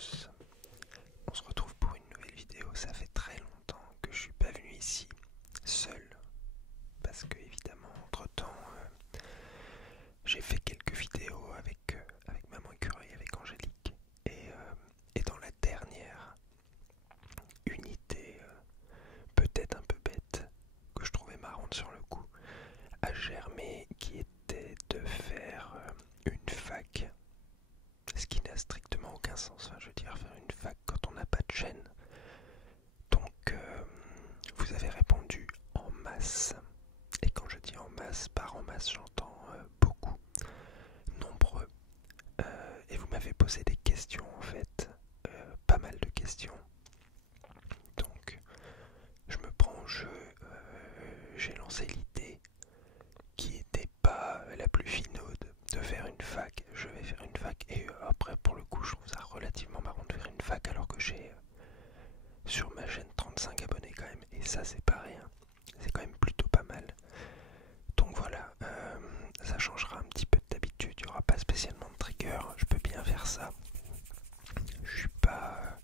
tous, on se retrouve pour une nouvelle vidéo. Ça fait très longtemps que je suis pas venu ici seul, parce que évidemment entre temps j'ai fait quelques vidéos avec Maman Écureuil, avec Angélique, et dans la dernière, une idée peut-être un peu bête, que je trouvais marrante sur le coup, a germé, qui était de faire une fac. Ce qui n'a strictement aucun sens. Enfin, je veux dire, faire une fac quand on n'a pas de chaîne. Donc, vous avez répondu en masse. Et quand je dis en masse, par en masse, j'entends beaucoup, nombreux. Et vous m'avez posé des questions, en fait. Pas mal de questions. Donc, je me prends au jeu. J'ai lancé l'idée qui n'était pas la plus finaude de faire une fac. Je vais faire une fac et après pour le coup je trouve ça relativement marrant de faire une fac alors que j'ai sur ma chaîne 35 abonnés quand même, et ça c'est pas rien, c'est quand même plutôt pas mal. Donc voilà, ça changera un petit peu d'habitude, il n'y aura pas spécialement de trigger, je peux bien faire ça. Je suis pas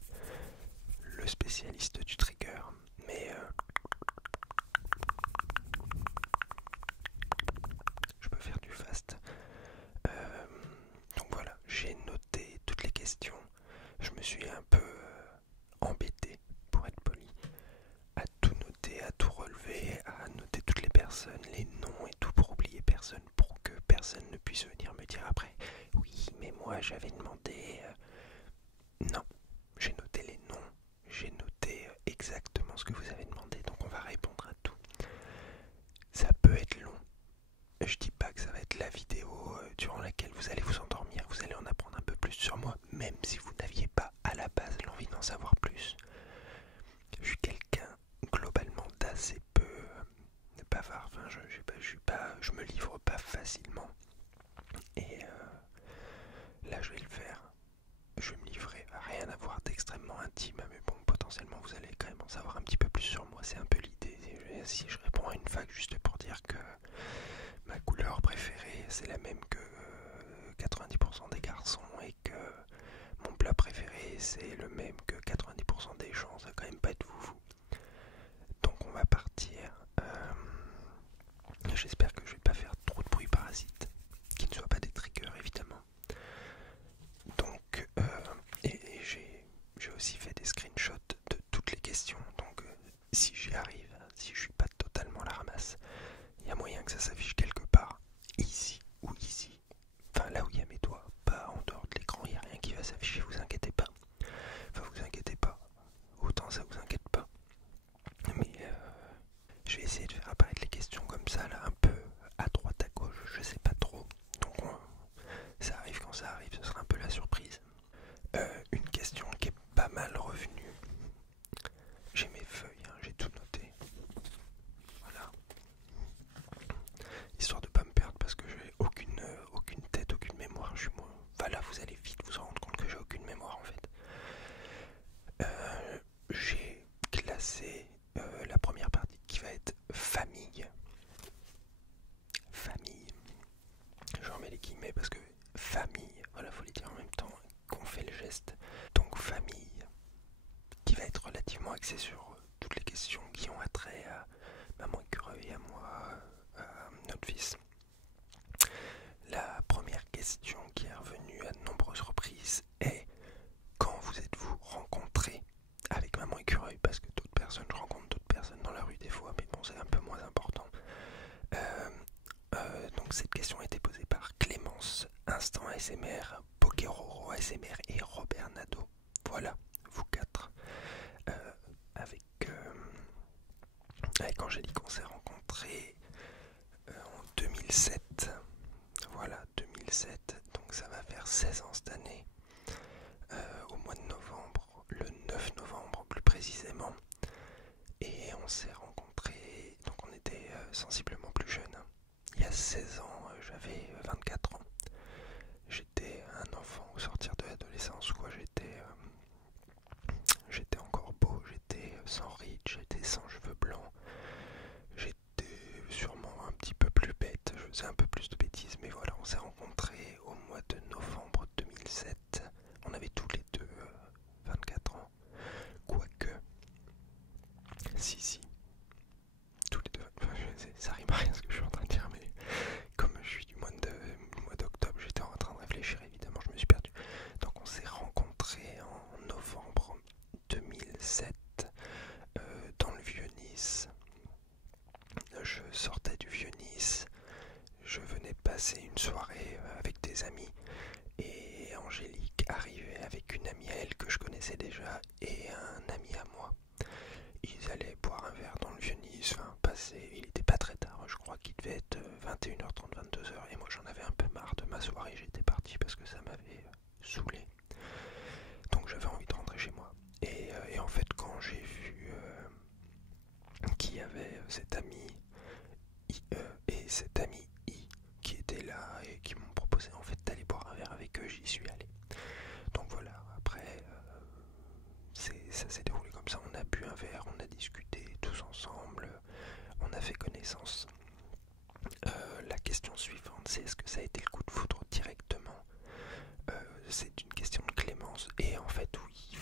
le spécialiste du trigger, mais je peux faire du fast. Donc voilà, j'ai noté toutes les questions. Je me suis un peu embêté, pour être poli, à tout noter, à tout relever, à noter toutes les personnes, les noms et tout, pour oublier personne, pour que personne ne puisse venir me dire après oui mais moi j'avais demandé. Non, j'ai noté les noms, j'ai noté exactement ce que vous avez demandé, donc on va répondre à tout. Ça peut être long. Je dis pas que ça va être la vidéo durant laquelle vous allez vous endormir, vous allez en apprendre un peu plus sur moi, même si vous n'aviez pas à la base l'envie d'en savoir plus. Je suis quelqu'un globalement d'assez peu bavard, enfin, je me livre pas facilement. Et là je vais le faire. Je vais me livrer à rien à voir d'extrêmement intime, mais bon, potentiellement vous allez quand même en savoir un petit peu plus sur moi, c'est un peu l'idée. Si je réponds à une fac juste pour dire que ma couleur préférée c'est la même que 90% des garçons et que mon plat préféré c'est le même que 90% des gens, ça va quand même pas être vous. Donc on va partir. J'espère que je vais pas faire trop de bruit parasite, qui ne soit pas des triggers évidemment. Donc et j'ai aussi fait des screenshots de toutes les questions, donc si j'y arrive, si je suis pas totalement à la ramasse, il y a moyen que ça s'affiche quelque part, ici ou ici, enfin là où il y a mes doigts, pas en dehors de l'écran, il n'y a rien qui va s'afficher, vous inquiétez pas. Enfin vous inquiétez pas, autant ça vous inquiète pas. Mais je vais essayer de faire apparaître les questions comme ça, là, un peu à droite, à gauche, je sais pas trop. Donc ça arrive quand ça arrive, ce sera un peu la surprise. Une question qui est pas mal revenue. J'ai mes feuilles, hein, j'ai tout noté. Voilà. Histoire de pas me perdre parce que j'ai aucune tête, aucune mémoire. Enfin là vous allez vite vous rendre compte que j'ai aucune mémoire en fait. J'ai classé la première partie qui va être famille. Famille. Je remets les guillemets parce que famille, voilà, faut les dire en même temps qu'on fait le geste. Donc famille, qui va être relativement axée sur toutes les questions qui ont attrait à Maman Écureuil, à moi, à notre fils. La première question qui est revenue à de nombreuses reprises est: quand vous êtes-vous rencontrés avec Maman Écureuil? Parce que je rencontre d'autres personnes dans la rue des fois, mais bon, c'est un peu moins important. Donc cette question a été posée par Clémence, Instant ASMR, Pokeroro ASMR et Robert Nadeau. Voilà, vous quatre. Avec Angélique, on s'est rencontrés en 2007. Voilà, 2007. Donc ça va faire 16 ans cette année. Au mois de novembre, le 9 novembre plus précisément. Et on s'est rencontrés, donc on était sensiblement plus jeunes. Il y a 16 ans, j'avais 24 ans. J'étais un enfant au sortir de l'adolescence, quoi. J'étais encore beau, j'étais sans rides, j'étais sans cheveux blancs. J'étais sûrement un petit peu plus bête, je faisais un peu plus de bêtises, mais voilà, on s'est rencontrés au mois de novembre 2007. On avait tous les deux une amie à elle que je connaissais déjà et un ami à moi. Ils allaient boire un verre dans le Vieux-Nice, il était pas très tard, je crois qu'il devait être 21h30, 22h, et moi j'en avais un peu marre de ma soirée, j'étais parti parce que ça m'avait saoulé. Donc j'avais envie de rentrer chez moi. Et en fait, quand j'ai vu qu'il y avait cet ami et cet ami I qui étaient là et qui m'ont proposé en fait d'aller boire un verre avec eux, j'y suis allé. Donc voilà, après ça s'est déroulé comme ça, on a bu un verre, on a discuté tous ensemble, on a fait connaissance. La question suivante, c'est est-ce que ça a été le coup de foudre directement? C'est une question de clémence, et en fait oui,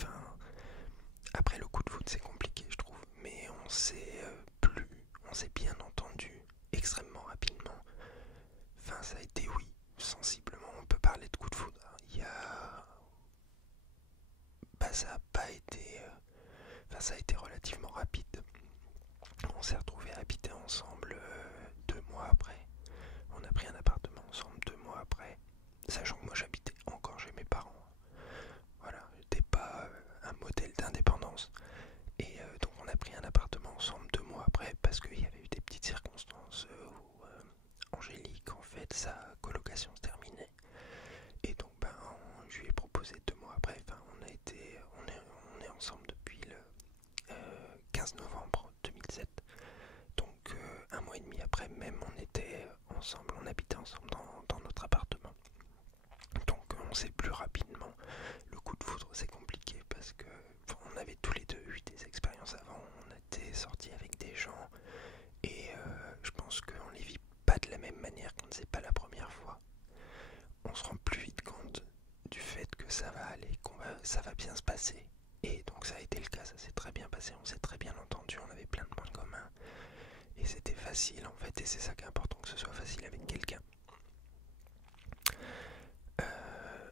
après le coup de foudre c'est compliqué je trouve, mais on s'est bien entendu extrêmement rapidement. Ça a été oui, sensiblement, on peut parler de coup de foudre. Ça a pas été, ça a été relativement rapide. On s'est retrouvés à habiter ensemble 2 mois après. On a pris un appartement ensemble 2 mois après, sachant que moi j'habitais encore chez mes parents. Voilà, j'étais pas un modèle d'indépendance. Et donc on a pris un appartement ensemble 2 mois après parce qu'il y avait eu des petites circonstances où Angélique, en fait, sa colocation se terminait. Et donc je lui ai proposé 2 mois après. On est ensemble depuis le 15 novembre 2007. Donc un mois et demi après même, on était ensemble, on habitait ensemble dans notre appartement. Donc on s'est plus rapidement. Le coup de foudre c'est compliqué parce que on avait tous les deux eu des expériences avant, on était sortis avec des gens et je pense qu'on les vit pas de la même manière quand c'est pas la première fois. On se rend plus vite compte du fait que ça va aller, ça va bien se passer. Et donc ça a été le cas, ça s'est très bien passé, on s'est très bien entendu, on avait plein de points communs. Et c'était facile en fait, et c'est ça qui est important, que ce soit facile avec quelqu'un.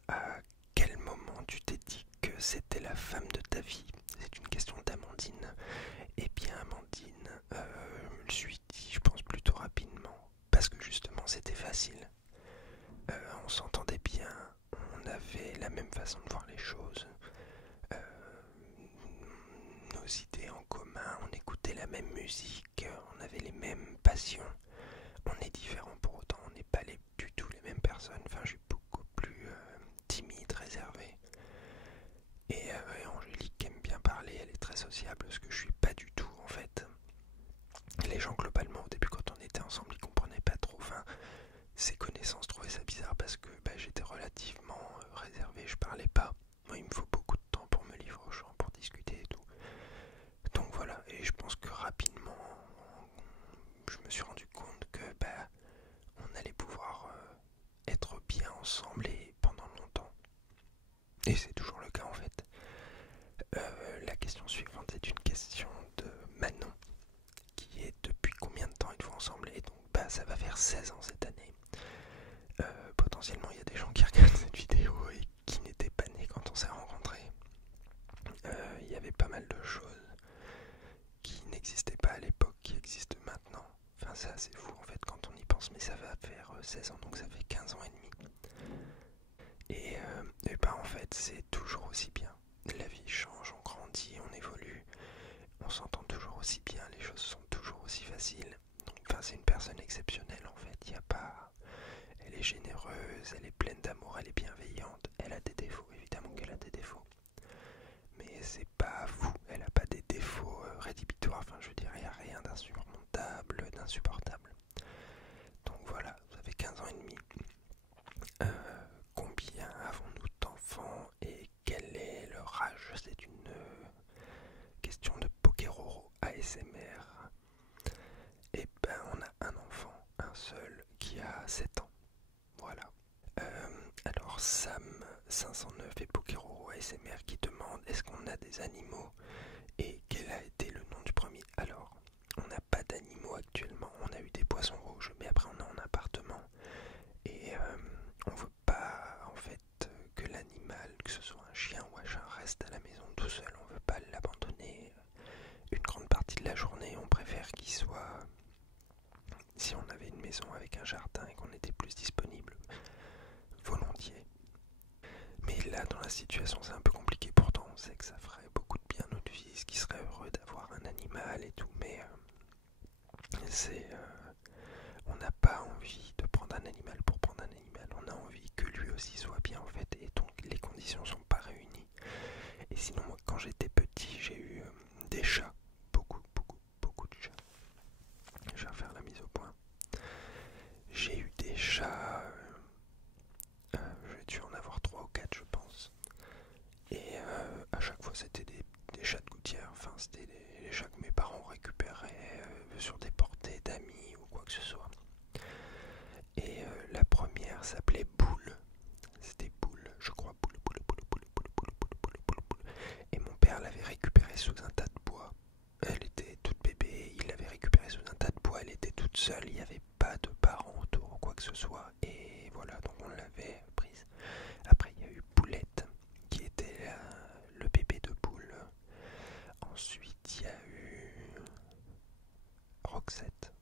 À quel moment tu t'es dit que c'était la femme de ta vie? C'est une question d'Amandine. Eh bien Amandine, je me suis dit, je pense plutôt rapidement, parce que justement c'était facile. On s'entendait bien, on avait la même façon de voir les choses, nos idées en commun, on écoutait la même musique, on avait les mêmes passions. On est différents pour autant, on n'est pas du tout les mêmes personnes. Je suis beaucoup plus timide, réservé. Et Angélique aime bien parler, elle est très sociable, ce que je suis pas du tout en fait. Les gens globalement au début quand on était ensemble ils comprenaient pas trop. Ses connaissances trouvaient ça bizarre parce que j'étais relativement réservé, je parlais pas. Moi il me faut beaucoup de temps pour me livrer aux gens, pour discuter et tout. Donc voilà, et je pense que rapidement je me suis rendu compte que on allait pouvoir être bien ensemble et pendant longtemps. Et c'est toujours le cas en fait. La question suivante est une question de Manon qui est depuis combien de temps êtes-vous ensemble? Et donc ça va faire 16 ans cette année. Potentiellement il y a des gens qui regardent cette vidéo et qui n'étaient pas nés quand on s'est rencontrés. Il y avait pas mal de choses qui n'existaient pas à l'époque, qui existent maintenant. C'est assez fou en fait quand on y pense, mais ça va faire 16 ans, donc ça fait 15 ans et demi. Et en fait c'est toujours aussi bien. La vie change, on grandit, on évolue, on s'entend toujours aussi bien, les choses sont toujours aussi faciles. C'est une personne exceptionnelle en fait, il y a pas... Elle est généreuse, elle est pleine d'amour, elle est bienveillante. Elle a des défauts, évidemment qu'elle a des défauts. Mais c'est pas fou, elle a pas des défauts rédhibitoires, je veux dire, il n'y a rien d'insurmontable, d'insupportable. Donc voilà, ça fait 15 ans et demi. Combien avons-nous d'enfants et quel est leur âge? C'est une question de Pokeroro ASMR. Et on a un enfant, un seul, qui a 7 ans. Voilà. Alors Sam 509 et Pokeroro ASMR qui demandent est-ce qu'on a des animaux et quel a été le nom du premier? Alors, on n'a pas d'animaux actuellement, on a eu des poissons rouges, mais après on est en appartement et on veut pas en fait que l'animal, que ce soit un chien ou un chat, reste à la maison tout seul, on veut pas l'abandonner une grande partie de la journée, on préfère qu'il soit... Si on avait une maison avec un jardin et qu'on était plus disponible, volontiers. Mais là, dans la situation, c'est un peu compliqué pensait que ça ferait beaucoup de bien à notre fils, qu'il serait heureux d'avoir un animal et tout, mais on n'a pas envie de prendre un animal pour prendre un animal, on a envie que lui aussi soit bien en fait, et donc les conditions sont pas réunies. Et sinon moi quand j'étais petit j'ai eu des chats, beaucoup de chats. Je vais refaire la mise au point. J'ai eu des chats, j'ai dû en avoir 3 ou 4 je pense. Et à chaque fois c'était des chats de gouttière, enfin c'était les chats que mes parents récupéraient sur des portées d'amis ou quoi que ce soit. Et la première s'appelait Boule, c'était Boule, je crois, Boule. Et mon père l'avait récupérée sous un tas de bois. Elle était toute bébé, il l'avait récupérée sous un tas de bois, elle était toute seule, il n'y avait pas de parents autour ou quoi que ce soit. Et voilà, donc on l'avait prise. Après il y a eu Boulette, qui était le bébé de Boule. Ensuite il y a eu Roxette,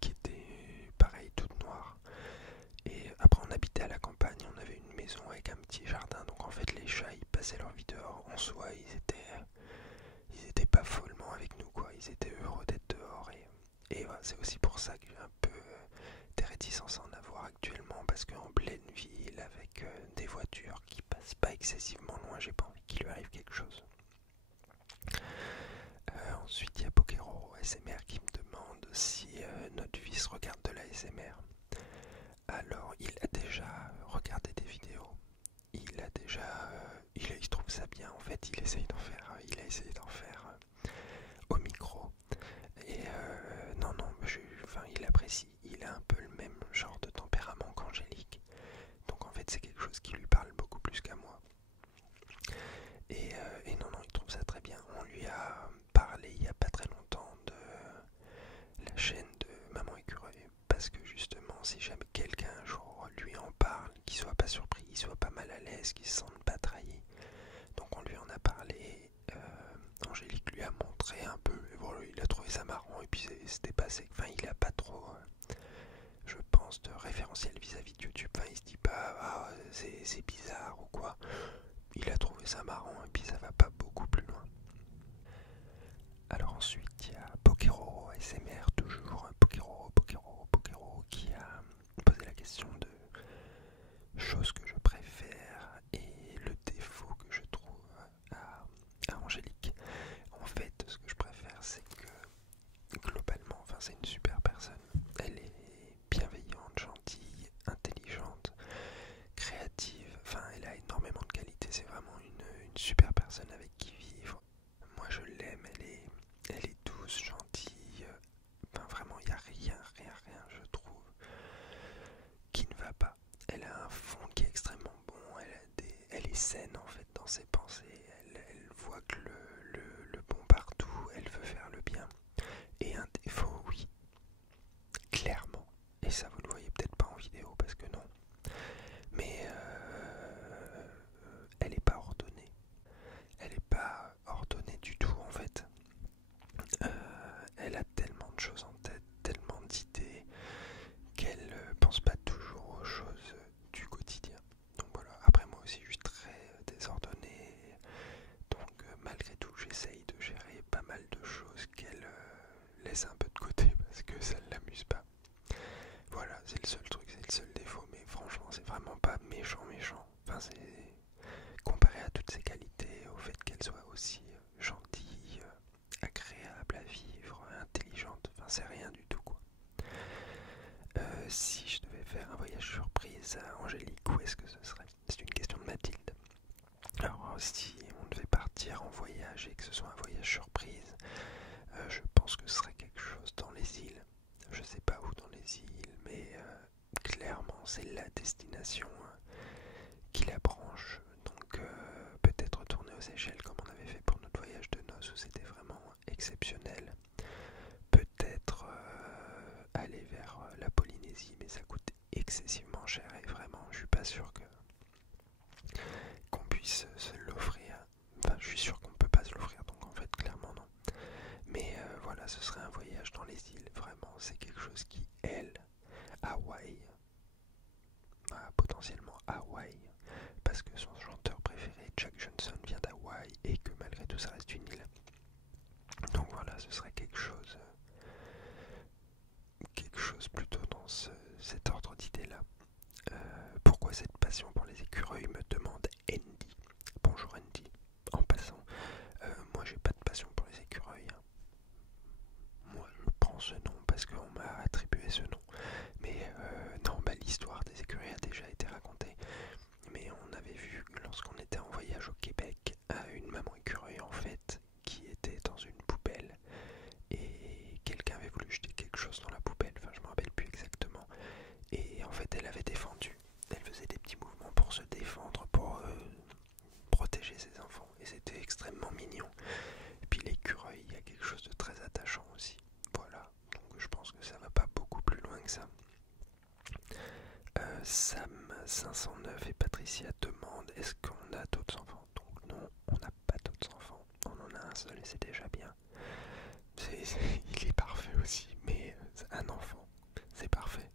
qui était pareil, toute noire. Et après on habitait à la campagne, on avait une maison avec un petit jardin, donc en fait les chats ils passaient leur vie dehors. En soi ils étaient pas follement avec nous quoi, ils étaient heureux d'être dehors. Et voilà, c'est aussi pour ça que j'ai un peu des réticences à en avoir actuellement, parce qu'en pleine ville avec des voitures qui passent pas excessivement loin, j'ai pas envie qu'il lui arrive quelque chose. Ensuite il y a Pokero ASMR qui me demande si notre fils regarde de la ASMR. Alors il a déjà regardé des vidéos, il trouve ça bien en fait, il a essayé d'en faire au micro. Et non, enfin, il apprécie, il a un peu le même genre de tempérament qu'Angélique. Donc en fait c'est quelque chose qui lui parle beaucoup plus qu'à moi. Et non, il trouve ça très bien. On lui a parlé il n'y a pas très longtemps de la chaîne de Maman Écureuil, parce que justement si jamais quelqu'un un jour lui en parle, qu'il soit pas surpris, qu'il soit pas mal à l'aise, qu'il se sente pas trahi. Donc on lui en a parlé, Angélique lui a montré un peu, et voilà, il a trouvé ça marrant, et puis c'était passé. Enfin il a pas trop, je pense, de référentiel vis-à-vis de YouTube. Enfin il se dit pas ah, c'est bizarre ou quoi. Il a trouvé ça marrant et puis ça va pas beaucoup plus loin. Alors ensuite il y a Pokero ASMR, toujours Pokero qui a posé la question de choses que je préfère et le défaut que je trouve à Angélique. En fait ce que je préfère c'est que globalement, enfin c'est une super personne. Elle est bienveillante, gentille, intelligente, créative, enfin elle a énormément de qualités, c'est vraiment une super personne avec qui vivre. Moi je l'aime, elle est douce, gentille, enfin vraiment il n'y a rien je trouve qui ne va pas. Elle a un fond qui est extrêmement bon, elle est saine en fait dans ses pensées, elle voit que le bon partout, elle veut faire le bien. Et un défaut, oui, clairement, et ça vous ne voyez peut-être pas en vidéo parce que non, mais elle n'est pas ordonnée. Elle n'est pas ordonnée du tout en fait. Elle a tellement de choses en tête, tellement d'idées, qu'elle pense pas toujours aux choses du quotidien. Donc voilà, après moi aussi je suis très désordonné, donc malgré tout j'essaye de gérer pas mal de choses qu'elle laisse un peu de côté parce que ça ne l'amuse pas. Voilà, c'est le seul truc, c'est le seul défaut, mais franchement c'est vraiment pas méchant. Enfin c'est comparé à toutes ses qualités, au fait qu'elle soit aussi gentille, agréable à vivre, intelligente, enfin c'est rien du tout quoi. Si je devais faire un voyage surprise à Angélique, où est-ce que ce serait? C'est une question de Mathilde. Alors si on devait partir en voyage et que ce soit un voyage surprise, je pense que ce serait quelque chose dans les îles. Je sais pas où dans les îles, mais clairement c'est la destination qui la branche. Donc peut-être retourner aux Seychelles comme on avait fait pour notre voyage de noces où c'était vraiment exceptionnel. Peut-être aller vers la Polynésie, mais ça coûte excessivement cher et vraiment je suis pas sûr qu'on puisse se l'offrir. Enfin je suis sûr qu'on peut pas se l'offrir, donc en fait clairement non. Mais voilà, ce serait un voyage dans les îles, vraiment c'est quelque chose qui, Hawaï, potentiellement Hawaï, parce que son chanteur préféré Jack Johnson vient d'Hawaï. que ça. Sam509 et Patricia demandent est-ce qu'on a d'autres enfants? Donc non, on n'a pas d'autres enfants. On en a un seul et c'est déjà bien. Il est parfait aussi, mais un enfant, c'est parfait.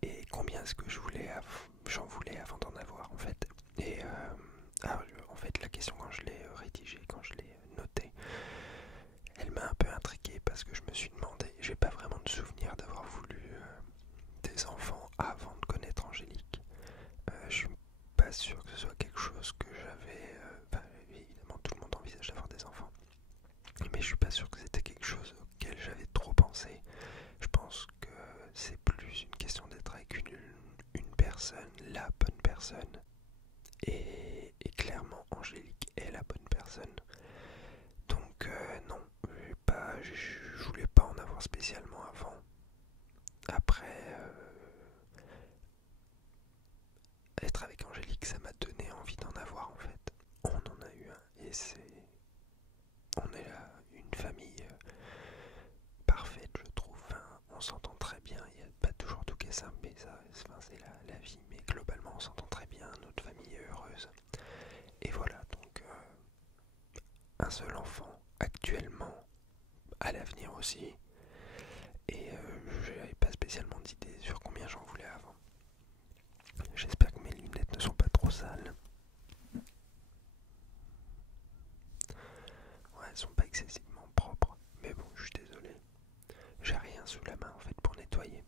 Et combien est-ce que j'en voulais avant d'en avoir en fait? Et en fait la question quand je l'ai rédigée, quand je l'ai notée, elle m'a un peu intrigué parce que je me suis demandé, j'ai pas vraiment de souvenir d'avoir voulu des enfants avant de connaître Angélique. Je suis pas sûr que ce soit quelque chose que j'avais. Évidemment, tout le monde envisage d'avoir des enfants, mais je suis pas sûr que c'était quelque chose auquel j'avais trop pensé. Je pense que c'est plus une question d'être avec une personne, la bonne personne, et clairement Angélique est la bonne personne. Donc non, je voulais pas en avoir spécialement avant. Après, être avec Angélique, ça m'a donné envie d'en avoir en fait. On en a eu un et on est là, une famille parfaite je trouve. Enfin, on s'entend très bien, il n'y a pas toujours tout qui est simple, mais ça, c'est la vie. Mais globalement on s'entend très bien, notre famille est heureuse. Et voilà, donc un seul enfant actuellement, à l'avenir aussi. Et je n'avais pas spécialement d'idée sur combien j'en voulais avant. J'espère que mes lunettes ne sont pas trop sales. Ouais, elles sont pas excessivement propres. Mais bon, je suis désolé. J'ai rien sous la main en fait pour nettoyer.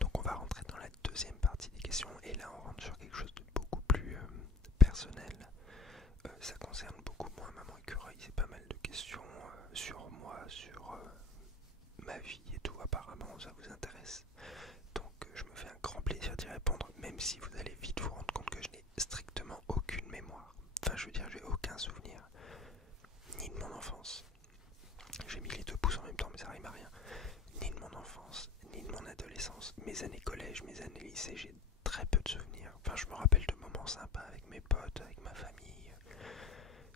Donc on va rentrer dans la deuxième partie des questions. Et là on rentre sur quelque chose de beaucoup plus personnel. Ça concerne beaucoup moins Maman Écureuil. C'est pas mal de questions sur moi, sur ma vie et tout. Apparemment ça vous intéresse. Donc je me fais un grand plaisir d'y répondre, même si vous allez vite vous rendre compte que je n'ai strictement aucune mémoire. Enfin je veux dire, j'ai aucun souvenir, ni de mon enfance. J'ai mis les deux pouces en même temps mais ça rime à rien. Ni de mon enfance, ni de mon adolescence. Mes années collège, mes années lycée, j'ai très peu de souvenirs. Enfin je me rappelle de moments sympas avec mes potes, avec ma famille,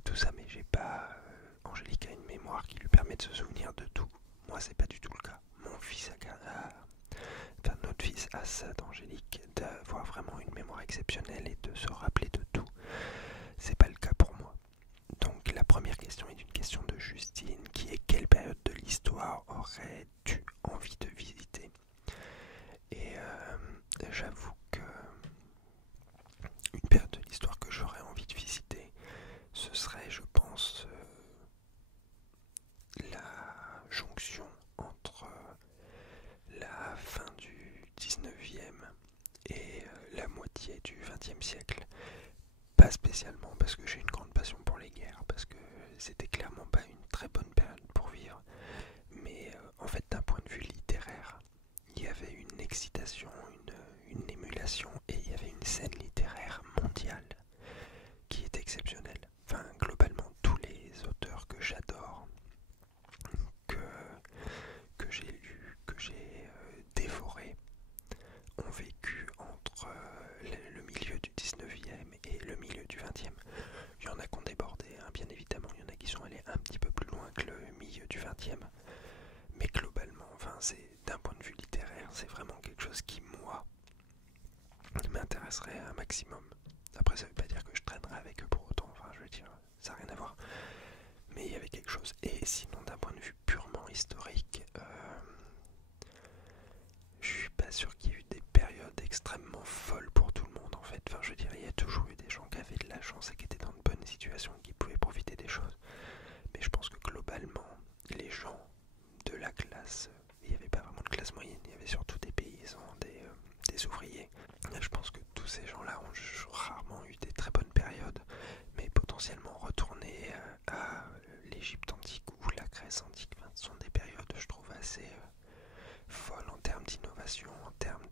tout ça, mais j'ai pas... Angélique a une mémoire qui lui permet de se souvenir de tout. Moi c'est pas du tout le cas. Mon fils enfin, notre fils a ça d'Angélique, d'avoir vraiment une mémoire exceptionnelle et de se rappeler de tout. C'est pas le cas pour moi. Donc la première question est une question de Justine qui est quelle période de l'histoire aurais-tu envie de visiter? Et j'avoue que une période de l'histoire que j'aurais envie de visiter, ce serait, je pense, la jonction entre la fin du 19e et la moitié du 20e siècle. Pas spécialement parce que j'ai une grande passion pour les guerres, parce que c'était clairement pas une très bonne période pour vivre, mais en fait d'un point de vue littéraire, il y avait une excitation, une émulation, et il y avait une scène littéraire mondiale qui est exceptionnelle. Enfin, globalement, tous les auteurs que j'adore, que j'ai lus, que j'ai dévorés, ont vécu entre le milieu du 19e et le milieu du 20e. Il y en a qui ont débordé, hein, bien évidemment, il y en a qui sont allés un petit peu plus loin que le milieu du 20e. Mais globalement, enfin, d'un point de vue littéraire, c'est vraiment quelque chose qui, moi, m'intéresserait un maximum. Après, ça veut pas dire que je traînerai avec eux pour autant, enfin, je veux dire, ça n'a rien à voir. Mais il y avait quelque chose. Et sinon, d'un point de vue purement historique, je suis pas sûr qu'il y ait eu des périodes extrêmement folles pour tout le monde, en fait. Enfin, je veux dire, il y a toujours eu des gens qui avaient de la chance et qui étaient dans de bonnes situations, qui pouvaient profiter des choses. Mais je pense que globalement, les gens de la classe, il n'y avait pas vraiment de classe moyenne, il y avait surtout des paysans, des ouvriers. Je pense que tous ces gens-là ont rarement eu des très bonnes périodes, mais potentiellement retourner à l'Égypte antique ou la Grèce antique, enfin, ce sont des périodes, je trouve, assez folles en termes d'innovation, en termes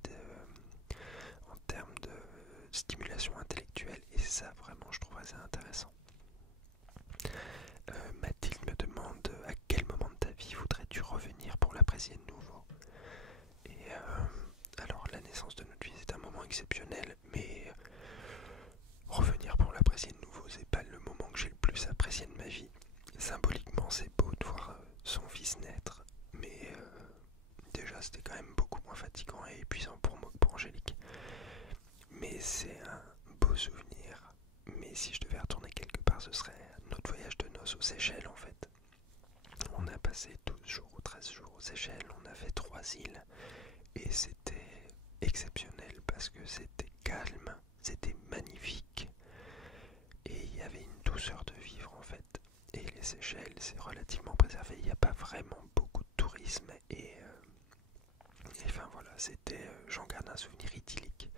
de stimulation intellectuelle, et ça, vraiment, je trouve assez intéressant. Mathilde me demande à quel moment de ta vie voudrais-tu revenir pour l'apprécier de nouveau? Et alors la naissance de notre fils est un moment exceptionnel, mais revenir pour l'apprécier de nouveau, c'est pas le moment que j'ai le plus apprécié de ma vie. Symboliquement c'est beau de voir son fils naître, mais déjà c'était quand même mais si je devais retourner quelque part, ce serait notre voyage de noces aux Seychelles en fait. On a passé 12 jours ou 13 jours aux Seychelles, on a fait 3 îles et c'était exceptionnel parce que c'était calme, c'était magnifique et il y avait une douceur de vivre en fait. Et les Seychelles, c'est relativement préservé, il n'y a pas vraiment beaucoup de tourisme et enfin voilà, j'en garde un souvenir idyllique.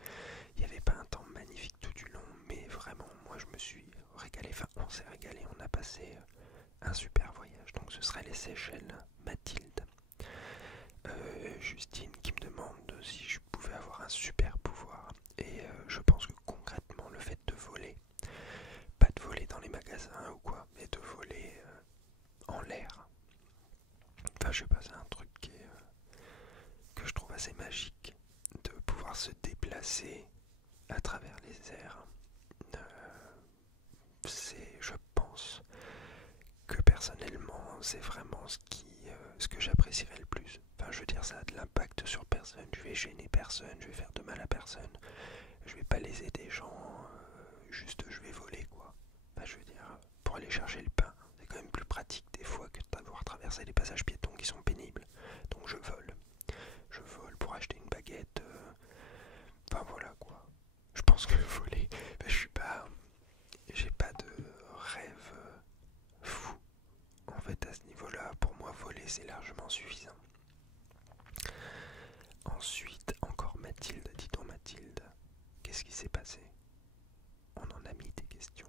Il n'y avait pas un temps magnifique tout du long, mais vraiment, moi je me suis régalé, enfin on s'est régalé, on a passé un super voyage. Donc ce serait les Seychelles, Mathilde. Justine qui me demande si je pouvais avoir un super pouvoir. Et je pense que concrètement, le fait de voler, pas de voler dans les magasins ou quoi, mais de voler en l'air. Enfin, je sais pas, c'est un truc que je trouve assez magique, de pouvoir se déplacer à travers les airs. Je pense que personnellement, c'est vraiment ce que j'apprécierais le plus. Enfin, je veux dire, ça a de l'impact sur personne. Je vais gêner personne, je vais faire de mal à personne. Je vais pas léser des gens, juste je vais voler quoi. Enfin, je veux dire, pour aller chercher le pain, c'est quand même plus pratique des fois que de devoir traverser les passages piétons qui sont pénibles. Donc je vole. Je vole pour acheter une baguette. Enfin voilà quoi. Je pense que voler, j'ai pas de rêve fou. En fait, à ce niveau-là, pour moi, voler, c'est largement suffisant. Ensuite, encore Mathilde. Dis-donc Mathilde, qu'est-ce qui s'est passé? On en a mis des questions.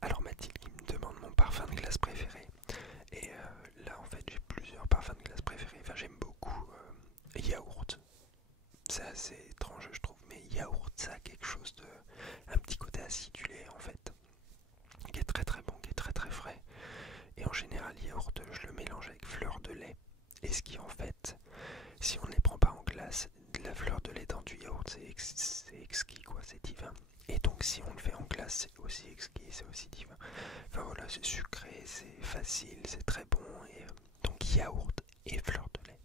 Alors Mathilde qui me demande mon parfum de glace préféré. Et là, en fait, j'ai plusieurs parfums de glace préférés. Enfin, j'aime beaucoup yaourt. C'est assez étrange, je trouve. Mais yaourt, ça a quelque chose de... un petit côté acidulé, en fait. Qui est très très bon, qui est très très frais. Et en général, yaourt, je le mélange avec fleur de lait. Et ce qui en fait, si on ne les prend pas en glace, de la fleur de lait dans du yaourt, c'est exquis quoi, c'est divin. Et donc si on le fait en glace, c'est aussi exquis, c'est aussi divin. Enfin voilà, c'est sucré, c'est facile, c'est très bon. Et donc yaourt et fleur de lait,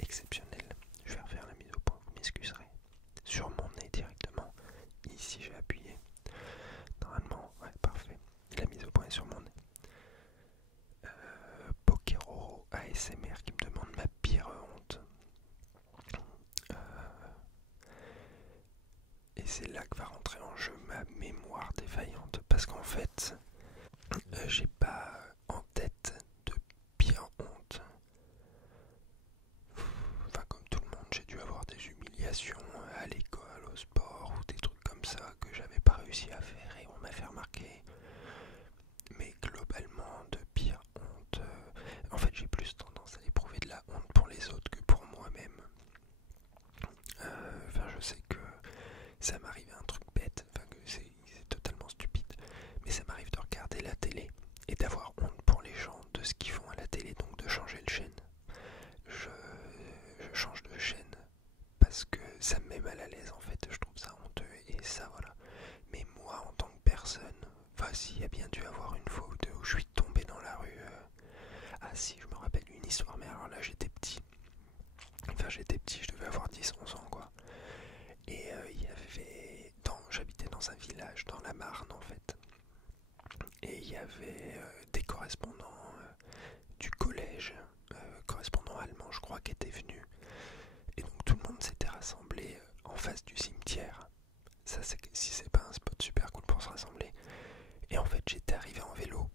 exceptionnel. Je vais refaire la mise au point, vous m'excuserez. Sur mon nez directement, ici j'ai appuyé. Normalement, ouais, parfait. La mise au point est sur mon nez. Pokero ASMR qui me demande ma pire honte. Et c'est là que va rentrer en jeu ma mémoire défaillante. Parce qu'en fait, j'ai pas en tête de pire honte. Enfin, comme tout le monde, j'ai dû avoir des humiliations à l'école, au sport ou des trucs comme ça que j'avais pas réussi à faire et on m'a fait remarquer. Mais globalement, de pire honte, en fait, j'ai plus tendance à éprouver de la honte pour les autres que pour moi-même. Enfin, je sais que ça m'arrive un truc bête, enfin que c'est totalement stupide, mais ça m'arrive de regarder la télé et d'avoir honte pour les gens de ce qu'ils font à la télé, donc de changer de chaîne. Je change de chaîne parce que ça me met mal à l'aise en fait, je trouve ça honteux et ça voilà. Mais moi en tant que personne, enfin s'il y a bien dû avoir une fois ou deux où je suis tombé dans la rue, ah si je me rappelle une histoire, mais alors là j'étais petit, je devais avoir 10-11 ans quoi. Et j'habitais dans un village dans la Marne en fait. Et il y avait des correspondants du collège, correspondants allemands je crois, qui étaient venus. Et donc tout le monde s'était rassemblé en face du cimetière. Ça si c'est pas un spot super cool pour se rassembler. Et en fait j'étais arrivé en vélo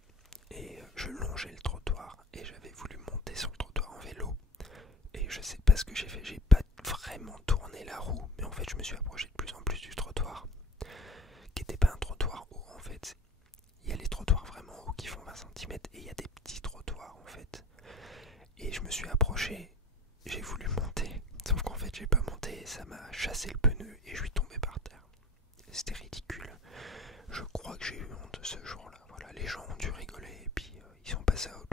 et je longeais le trottoir et j'avais voulu monter sur le trottoir en vélo. Et je sais pas ce que j'ai fait, j'ai pas vraiment tourné la roue, mais en fait je me suis approché de plus en plus du trottoir, qui était pas un trottoir haut en fait. Il y a les trottoirs vraiment hauts qui font 20 cm et il y a des petits trottoirs en fait. Et je me suis approché, j'ai voulu monter, sauf qu'en fait j'ai pas monté et ça m'a chassé le pneu et je suis tombé par terre. C'était ridicule. Je crois que j'ai eu honte ce jour-là. Voilà, les gens ont dû rigoler et puis ils sont passés à autre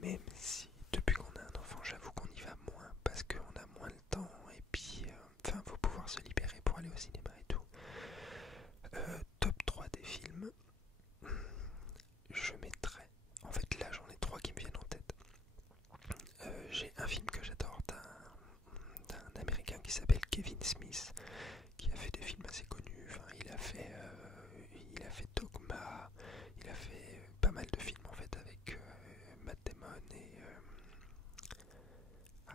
même si depuis qu'on a un enfant, j'avoue qu'on y va moins parce qu'on a moins le temps et puis faut pouvoir se libérer pour aller au cinéma et tout. Top 3 des films, je mettrais, en fait là j'en ai 3 qui me viennent en tête. J'ai un film que j'adore d'un américain qui s'appelle Kevin Smith, qui a fait des films assez connus. Enfin, il a fait Dogma, il a fait pas mal de films en fait avec Matt Damon et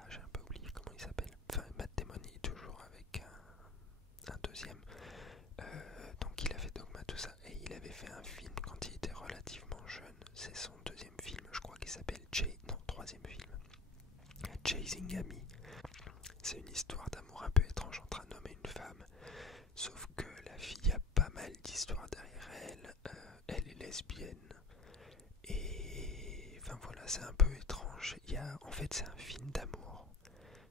j'ai un peu oublié comment il s'appelle. Enfin, Matt Damon il est toujours avec un deuxième. Donc il a fait Dogma, tout ça, et il avait fait un film quand il était relativement jeune. C'est son deuxième film, je crois, qui s'appelle troisième film, Chasing Amy. C'est une histoire d'amour un peu étrange entre un homme et une femme, sauf que la fille a pas mal d'histoires derrière elle. Elle est lesbienne, et enfin voilà, c'est un peu étrange. En fait, c'est un film d'amour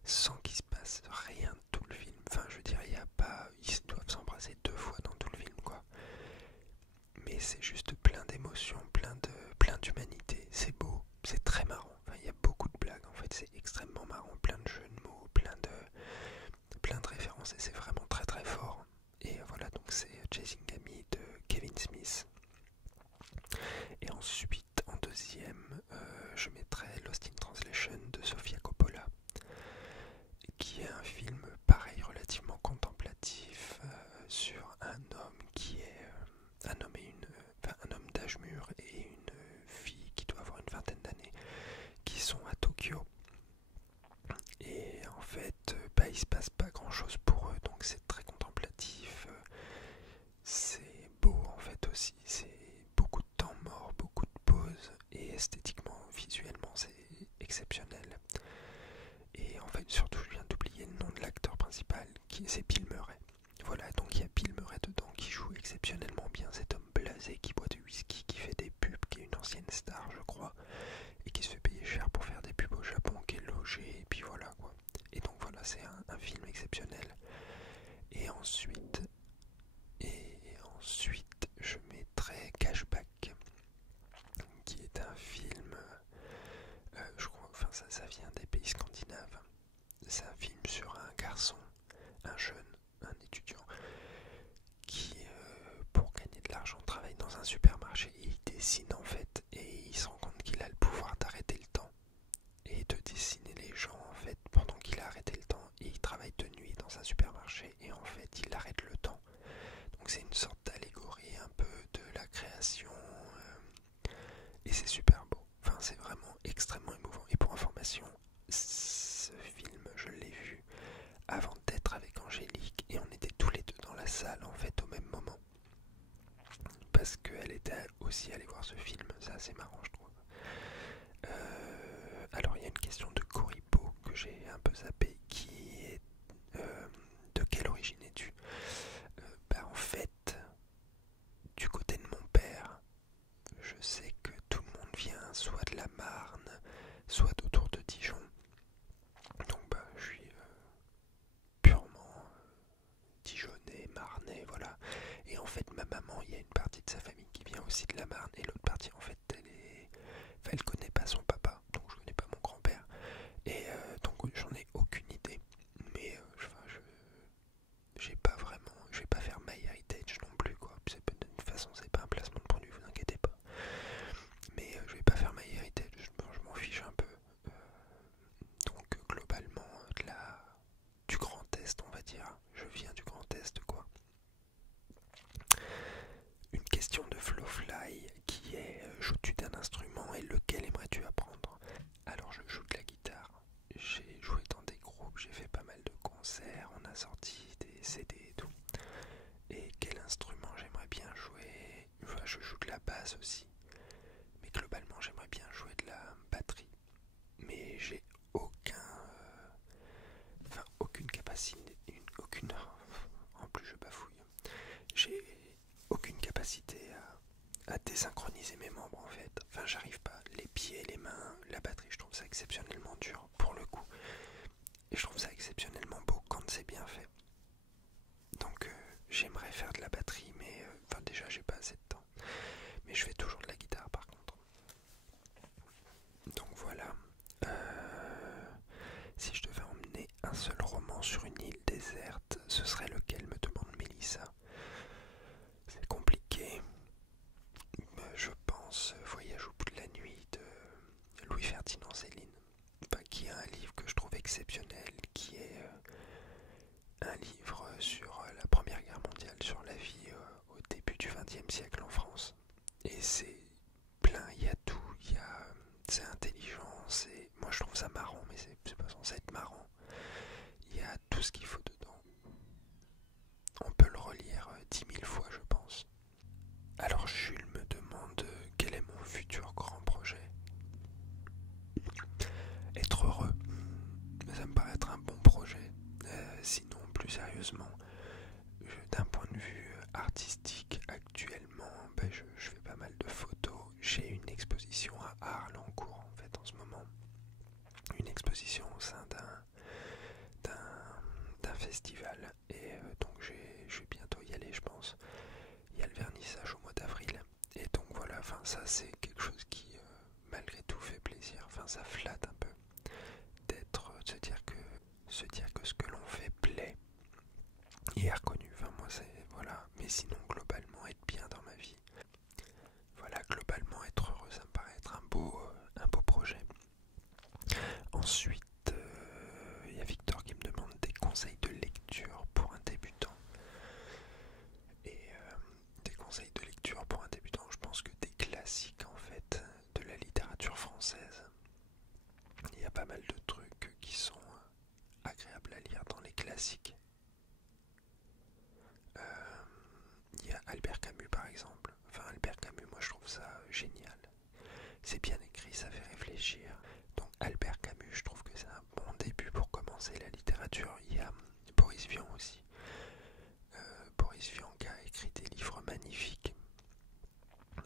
sans qu'il se passe rien de tout le film. Enfin, je veux dire, il y a pas, ils doivent s'embrasser 2 fois dans tout le film, quoi. Mais c'est juste plein d'émotions, plein d'humanité. C'est beau, c'est très marrant. Enfin, il y a beaucoup de blagues. En fait, c'est extrêmement marrant, plein de jeux de mots, plein de références, et c'est vraiment très très fort. Et voilà, donc c'est Chasing Amy de Kevin Smith. Et ensuite, en deuxième, je mettrais Lost in Translation de Sofia Coppola, qui est un film pareil, relativement contemplatif, sur un homme qui est un homme d'âge mûr et une fille qui doit avoir une vingtaine d'années, qui sont à Tokyo. Et en fait, il se passe pas grand chose pour eux, donc c'est très contemplatif. C'est beau en fait aussi, c'est beaucoup de temps mort, beaucoup de pauses, et esthétiquement, visuellement, c'est exceptionnel. Et en fait, surtout, je viens d'oublier le nom de l'acteur principal, c'est Bill Murray. Voilà, donc il y a Bill Murray dedans qui joue exceptionnellement bien, cet homme blasé qui boit du whisky, qui fait des pubs, qui est une ancienne star, je crois, et qui se fait payer cher pour faire des pubs au Japon, qui est logé, et puis voilà quoi. Et donc voilà, c'est un film exceptionnel. Et ensuite, je mettrai Cashback, qui est un film, je crois, enfin ça vient des pays scandinaves. C'est un film sur un garçon, un jeune, un étudiant, qui, pour gagner de l'argent, travaille dans un supermarché et il dessine en fait, et il se rend compte qu'il a le pouvoir d'arrêter le temps et de dessiner les gens en fait pendant qu'il a arrêté le temps, et il travaille de nuit dans un supermarché et en fait il arrête le temps. Donc c'est une sorte d'allégorie un peu de la création, et c'est super beau. Enfin, c'est vraiment extrêmement émouvant. Et pour information, ce film, je l'ai vu avant d'être avec Angélique, et on était tous les deux dans la salle en fait au même moment, parce qu'elle était aussi allée voir ce film. C'est assez marrant, je trouve. Alors il y a une question de Corripo que j'ai un peu zappé, qui est de quelle origine es-tu? En fait, du côté de mon père, je sais que tout le monde vient soit de la Marne, soit autour de Dijon. Donc je suis purement Dijonnais, Marnais, voilà. Et en fait, ma maman, il y a une partie de sa famille qui vient aussi de la Marne, et l'autre partie, en fait, elle connaît pas son papa, donc je connais pas mon grand-père. Et donc j'en ai aucune idée. Mais j'ai pas vraiment, je vais pas faire MyHeritage non plus, quoi. De toute façon, c'est pas un placement de produit, vous inquiétez pas. Mais je vais pas faire MyHeritage, je m'en fiche un peu. Donc globalement, du Grand Est, on va dire. Je viens du Grand Est, quoi. Une question de Flowfly qui est joues-tu d'un instrument et lequel aimerais-tu apprendre? Alors je joue de la guitare. J'ai joué dans des groupes, j'ai fait pas mal de concerts, on a sorti des CD et tout. Et quel instrument j'aimerais bien jouer? Enfin, je joue de la basse aussi. Mais globalement, j'aimerais bien jouer de la batterie. Mais j'ai aucune capacité, en plus je bafouille. J'ai aucune capacité à désynchroniser mes membres en fait. Enfin, j'arrive pas. Les pieds, les mains, la batterie, je trouve ça exceptionnellement dur pour le coup. Et je trouve ça exceptionnellement beau quand c'est bien fait. Donc j'aimerais faire de la batterie, mais déjà j'ai pas assez de temps. Mais je fais toujours de la guitare par contre. Donc voilà. gens, moi je trouve ça marrant, mais c'est pas censé être marrant. Il y a tout ce qu'il faut dedans. On peut le relire 10 000 fois, je pense. Alors Jules me demande quel est mon futur grand projet. Être heureux, ça me paraît être un bon projet. Sinon, plus sérieusement, d'un point de vue artistique, actuellement, je fais pas mal de photos. J'ai une exposition à Arles en cours, en fait, en ce moment. Une exposition au sein d'un festival. Et donc, je vais bientôt y aller, je pense. Il y a le vernissage au mois d'avril. Et donc, voilà, enfin, ça, c'est quelque chose qui, malgré tout, fait plaisir. Enfin, ça flatte un peu de se dire que ce que l'on fait plaît et est reconnu. Enfin, moi, c'est, voilà. Mais sinon, globalement, être bien dans ma vie. Voilà, globalement, être heureux, ça me paraît être un beau projet. Ensuite, il y a Victor qui me demande des conseils de lecture pour un débutant. Et des conseils de lecture pour un débutant, je pense que des classiques, en fait, de la littérature française. Il y a pas mal de trucs qui sont agréables à lire dans les classiques. Il y a Albert Camus par exemple. Enfin, Albert Camus, moi je trouve ça génial. C'est bien écrit, ça fait réfléchir. Donc Albert Camus, je trouve que c'est un bon début pour commencer la littérature. Il y a Boris Vian aussi. Boris Vian qui a écrit des livres magnifiques.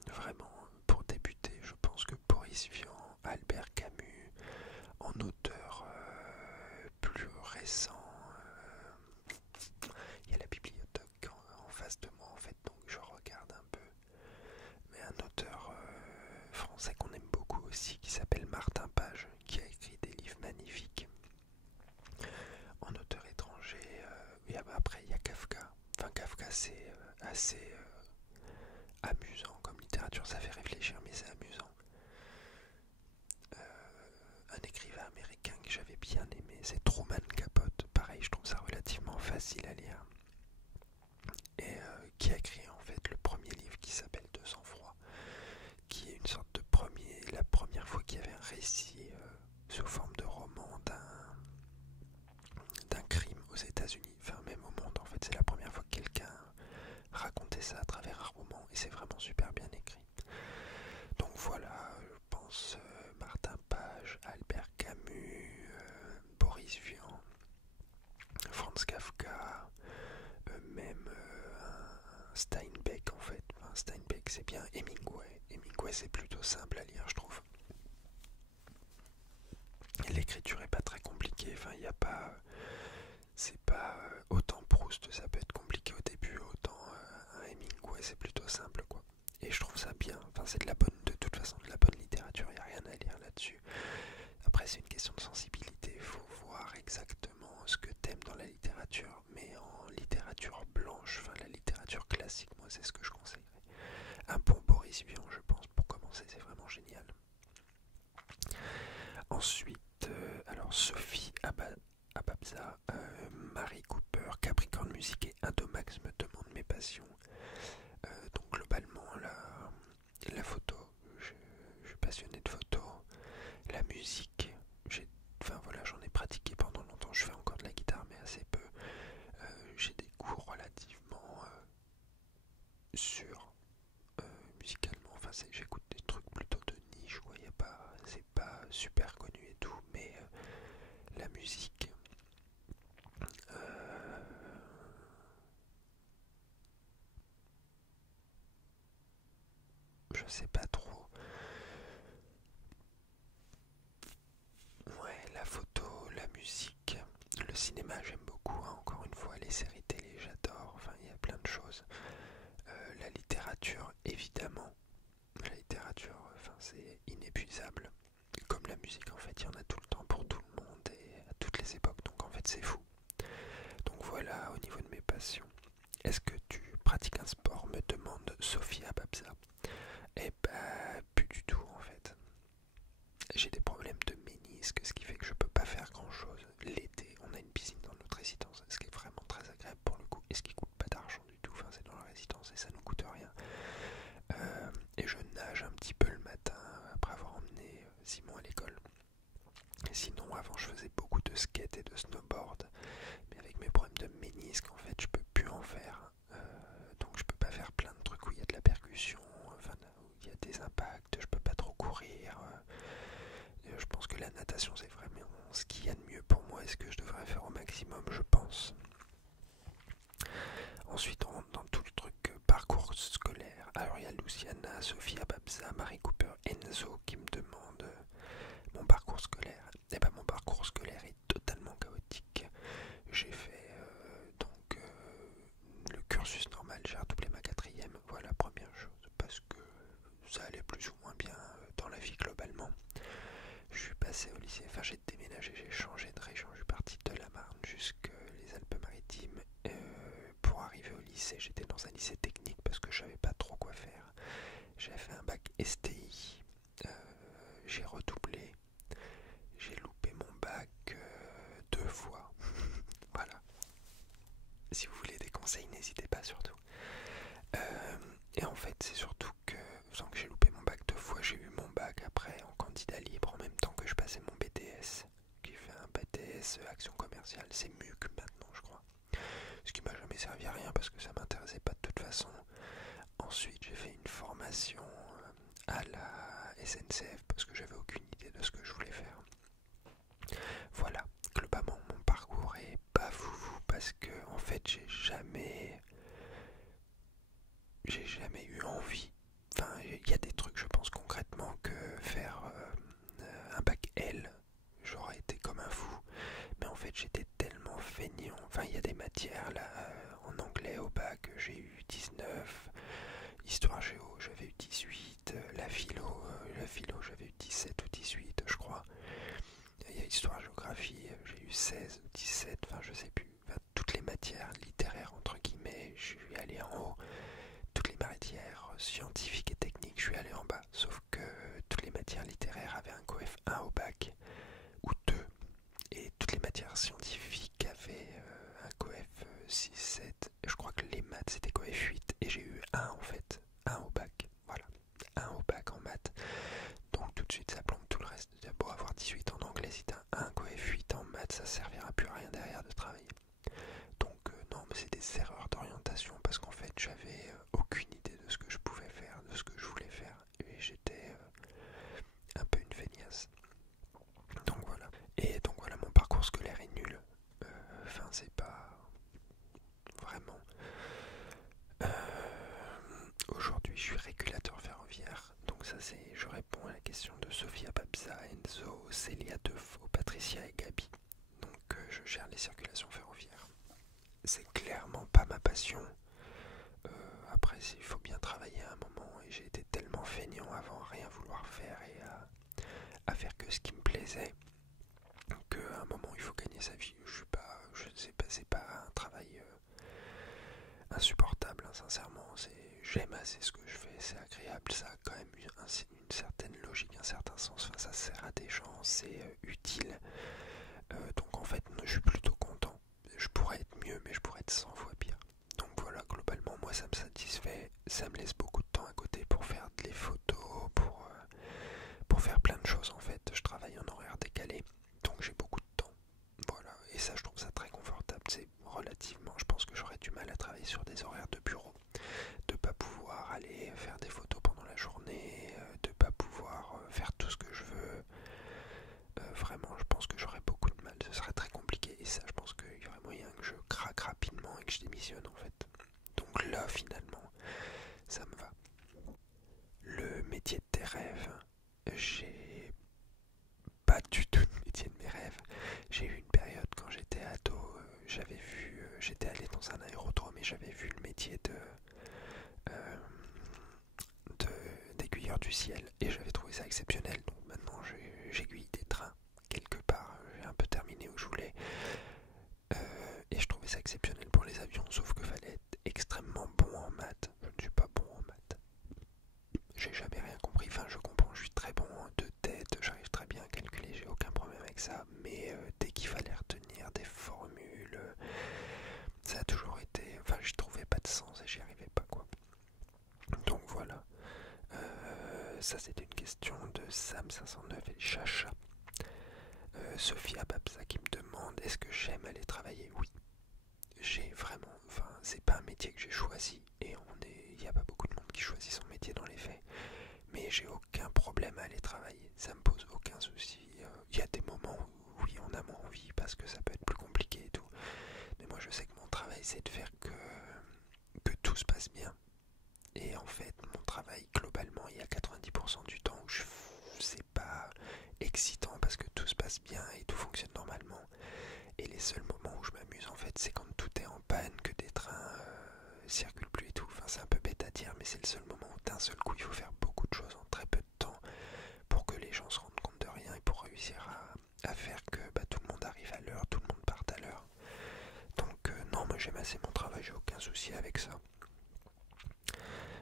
Vraiment, pour débuter, je pense que Boris Vian, Albert Camus, en auteur plus récent, il y a la bibliothèque en face de moi en fait, donc je regarde un peu. Mais un auteur français qu'on aime beaucoup aussi, qui s'appelle Martin Page, qui a écrit des livres magnifiques. En auteur étranger, et après il y a Kafka. Enfin, Kafka c'est assez amusant comme littérature, ça fait réfléchir, mais c'est amusant. Un écrivain américain que j'avais bien aimé, c'est Truman Capote. Pareil, je trouve ça relativement facile à lire. Et qui a écrit en fait le premier livre qui s'appelle De sang-froid, qui est une sorte de la première fois qu'il y avait un récit sous forme de roman d'un crime aux États-Unis, enfin même au monde en fait. C'est la première fois que quelqu'un racontait ça à travers un roman et c'est vraiment super bien écrit. Donc voilà, je pense Martin Page, Albert Camus, Boris Vian, Franz Kafka, même Steinbeck en fait. Enfin, Steinbeck c'est bien. Hemingway. Hemingway c'est plutôt simple à lire je trouve. L'écriture est pas très compliquée. Enfin il n'y a pas, c'est pas autant Proust ça peut être compliqué au début, autant un Hemingway c'est plutôt simple quoi. Et je trouve ça bien. Enfin c'est de toute façon de la bonne littérature. Il n'y a rien à lire là-dessus. Après c'est une question de sensibilité. Il faut voir exactement ce que t'aimes dans la littérature. Mais en littérature blanche, enfin la littérature classique, moi c'est ce que je conseillerais. Un bon Boris Vian, je pense, pour commencer, c'est vraiment génial. Ensuite, alors Sophie Ababza, Marie Cooper, Capricorne Musique et Indomax me demandent mes passions. Donc globalement, la photo, je suis passionné de photo. La musique, enfin voilà, j'en ai pratiqué pendant longtemps. Je fais encore de la guitare, mais assez peu. J'ai des cours relativement sûrs musicalement. Enfin, j'écoute des trucs plutôt de niche, quoi. C'est pas super connu et tout, mais la musique. Je sais pas trop. Ouais, la photo, la musique, le cinéma, j'aime beaucoup. Hein, encore une fois, les séries télé, j'adore. Enfin, il y a plein de choses. La littérature, évidemment. La littérature, enfin, c'est inépuisable. Comme la musique, en fait, il y en a tout le temps pour tout le monde et à toutes les époques. Donc, en fait, c'est fou. Donc voilà, au niveau de mes passions. Est-ce que tu pratiques un sport, me demande Sophia Babza. Eh bah, plus du tout en fait. J'ai des problèmes de ménisque, ce qui fait que je peux pas faire grand chose. L'été, on a une piscine dans notre résidence, ce qui est vraiment très agréable pour le coup, et ce qui coûte pas d'argent du tout. Enfin, c'est dans la résidence et ça nous coûte rien. Et je nage un petit peu le matin après avoir emmené sinon avant je faisais beaucoup de skate et de snowboard, mais avec mes problèmes de ménisque en fait je peux plus en faire. Donc je peux pas faire plein de trucs où il y a de la percussion, enfin où il y a des impacts, je peux pas trop courir. Je pense que la natation c'est vraiment ce qu'il y a de mieux pour moi et ce que je devrais faire au maximum, je pense. Ensuite, on rentre dans tout le truc parcours scolaire. Alors, il y a Luciana, Sophia, Babza, Marie Cooper, Enzo qui me demandent mon parcours scolaire. Et ben, mon parcours scolaire est totalement chaotique. J'ai fait le cursus normal, j'ai redoublé ma quatrième. Voilà, première chose, parce que ça allait plus ou moins bien dans la vie globalement. Je suis passé au lycée, enfin j'ai déménagé, j'ai changé de région, je suis parti de la Marne jusqu'aux Alpes-Maritimes. Pour arriver au lycée, j'étais dans un lycée technique parce que je savais pas trop quoi faire. J'avais fait un bac STI, j'ai redoublé, j'ai loupé mon bac 2 fois. Voilà. Si vous voulez des conseils, n'hésitez pas surtout. Et en fait, c'est surtout que, sans que j'ai loupé mon bac 2 fois, j'ai eu mon bac après en candidat libre en même temps que je passais mon BTS, qui fait un BTS action commerciale. C'est MUC maintenant, je crois. Ce qui m'a jamais servi à rien parce que ça m'intéressait pas de toute façon. Ensuite, j'ai fait une formation à la SNCF parce que j'avais aucune idée de ce que je voulais faire. Voilà, globalement, mon parcours est pas foufou parce que en fait, j'ai jamais eu envie. Enfin, il y a des trucs, je pense concrètement, que faire un bac L, j'aurais été comme un fou. Mais en fait, j'étais tellement feignant. Enfin, il y a des matières là, en anglais au bac, j'ai eu 19. Histoire géo, j'avais eu 18. La philo, j'avais eu 17 ou 18, je crois. Il y a histoire géographie, j'ai eu 16 ou 17, enfin, je sais plus. Enfin, toutes les matières littéraires, entre guillemets, je suis allé en haut. Toutes les matières scientifiques et techniques, je suis allé en bas. Sauf que toutes les matières littéraires avaient un coef 1 au bac, ou 2. Et toutes les matières scientifiques avaient un coef 6, 7. Je crois que les maths c'était coef 8. Et j'ai eu 1 en fait. 1 au bac. Voilà. 1 au bac en maths. Donc tout de suite ça plombe tout le reste. Beau avoir 18 en anglais, si t'as 1 coef 8 en maths, ça servira plus à rien derrière de travailler. Donc non, mais c'est des erreurs d'orientation parce qu'en fait j'avais aucune idée de ce que je pouvais faire, de ce que je voulais faire. Et j'étais un peu une feignasse. Donc voilà. Et donc voilà, mon parcours scolaire est nul. Enfin, c'est pas vraiment. Aujourd'hui, je suis régulateur ferroviaire. Donc ça, c'est. Je réponds à la question de Sophia, Babza, Enzo, Célia Defaux, Patricia et Gabi. Donc je gère les circulations ferroviaires. C'est clairement pas ma passion. Après, il faut bien travailler à un moment. Et j'ai été tellement feignant avant à rien vouloir faire et à faire que ce qui me plaisait, qu'à un moment il faut gagner sa vie. Je sais pas, c'est pas un travail insupportable, hein, sincèrement. J'aime assez ce que je fais, c'est agréable, ça a quand même une certaine logique, un certain sens. Enfin, ça sert à des gens, c'est utile. Donc en fait, je suis plutôt content. Je pourrais être mieux, mais je pourrais être 100 fois pire. Donc voilà, globalement, moi ça me satisfait. Ça me laisse beaucoup de temps à côté pour faire des photos, pour faire plein de choses en fait. Je travaille en horaire décalé, donc j'ai beaucoup de temps. Voilà, et ça je trouve ça très confortable. C'est relativement, je pense que j'aurais du mal à travailler sur des horaires de bureau, de pas pouvoir aller faire des photos pendant la journée, de pas pouvoir faire tout ce que je veux. Vraiment, je pense que j'aurais beaucoup de mal, ce serait très compliqué. Et ça, je pense qu'il y aurait moyen que je craque rapidement et que je démissionne en fait. Donc là, finalement, ça me va. Le métier de tes rêves, j'ai pas du tout le métier de mes rêves. J'ai eu une période quand j'étais ado, j'étais allé dans un aérodrome et j'avais vu le métier d'aiguilleur du ciel et j'avais trouvé ça exceptionnel. Donc maintenant j'aiguille des trains quelque part. J'ai un peu terminé où je voulais et je trouvais ça exceptionnel pour les avions, sauf que fallait être extrêmement bon en maths. Je ne suis pas bon en maths. J'ai jamais rien compris. Enfin, je comprends, je suis très bon de tête, j'arrive très bien à calculer, j'ai aucun problème avec ça. Mais dès qu'il fallait retenir des formules, ça a toujours été. Enfin, je trouvais pas de sens et j'y arrivais pas quoi. Donc voilà. Ça, c'était une question de Sam509 et Chacha. Sophia Babsa qui me demande est-ce que j'aime aller travailler? Oui, j'ai vraiment, enfin c'est pas un métier que j'ai choisi et il n'y a pas beaucoup de monde qui choisit son métier dans les faits, mais j'ai aucun problème à aller travailler, ça me pose aucun souci. Il y a des moments où oui on a moins envie parce que ça peut être plus compliqué et tout, mais moi je sais que mon travail c'est de faire que tout se passe bien. Et en fait, mon travail, globalement, il y a 90% du temps où c'est pas excitant parce que tout se passe bien et tout fonctionne normalement. Et les seuls moments où je m'amuse, en fait, c'est quand tout est en panne, que des trains circulent plus et tout. Enfin, c'est un peu bête à dire, mais c'est le seul moment où d'un seul coup, il faut faire beaucoup de choses en très peu de temps pour que les gens se rendent compte de rien et pour réussir à faire que tout le monde arrive à l'heure, tout le monde parte à l'heure. Donc, non, moi j'aime assez mon travail, j'ai aucun souci avec ça.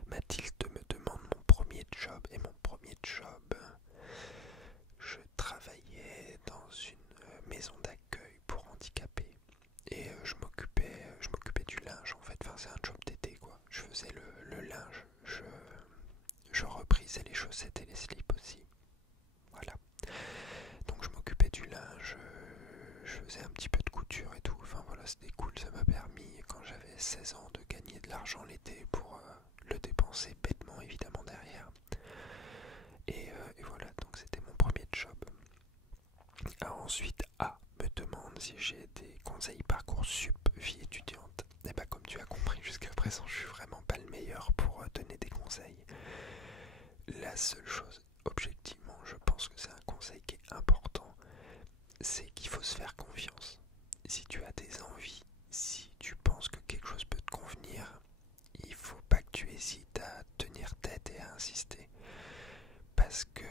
Mathilde me demande mon premier job, et mon premier job, je travaillais dans une maison d'accueil pour handicapés et je m'occupais du linge en fait, enfin c'est un job d'été quoi, je faisais le linge, je reprisais les chaussettes et les slips aussi, voilà, donc je m'occupais du linge, je faisais un petit peu de couture et tout, enfin voilà c'était cool, ça m'a permis quand j'avais 16 ans de gagner de l'argent l'été pour le dépenser bêtement évidemment derrière. Et voilà, donc c'était mon premier job. Alors ensuite, A me demande si j'ai des conseils Parcoursup vie étudiante. Et bah comme tu as compris jusqu'à présent, je suis vraiment pas le meilleur pour donner des conseils. La seule chose, objectivement, je pense que c'est un conseil qui est important, c'est qu'il faut se faire confiance. Si tu as des envies, si tu penses que quelque chose peut te convenir, il faut pas que tu hésites à tenir tête et à insister. Parce que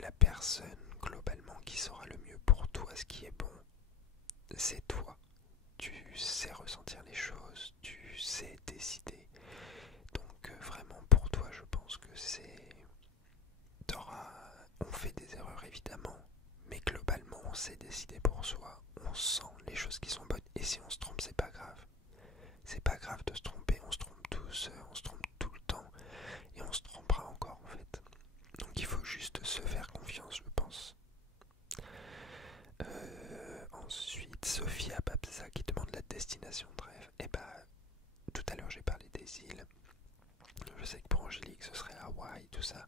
la personne globalement qui saura le mieux pour toi ce qui est bon, c'est toi. Tu sais ressentir les choses, tu sais décider. Donc vraiment pour toi je pense que c'est... On fait des erreurs évidemment, mais globalement on sait décider pour soi, on sent les choses qui sont bonnes. Et si on se trompe c'est pas grave. C'est pas grave de se tromper, on se trompe tous, on se trompe tout le temps. Et on se trompera encore en fait. Donc il faut juste se faire confiance, je pense. Ensuite, Sophia Babsa qui demande la destination de rêve. Et bah, tout à l'heure j'ai parlé des îles. Je sais que pour Angélique ce serait Hawaï, tout ça.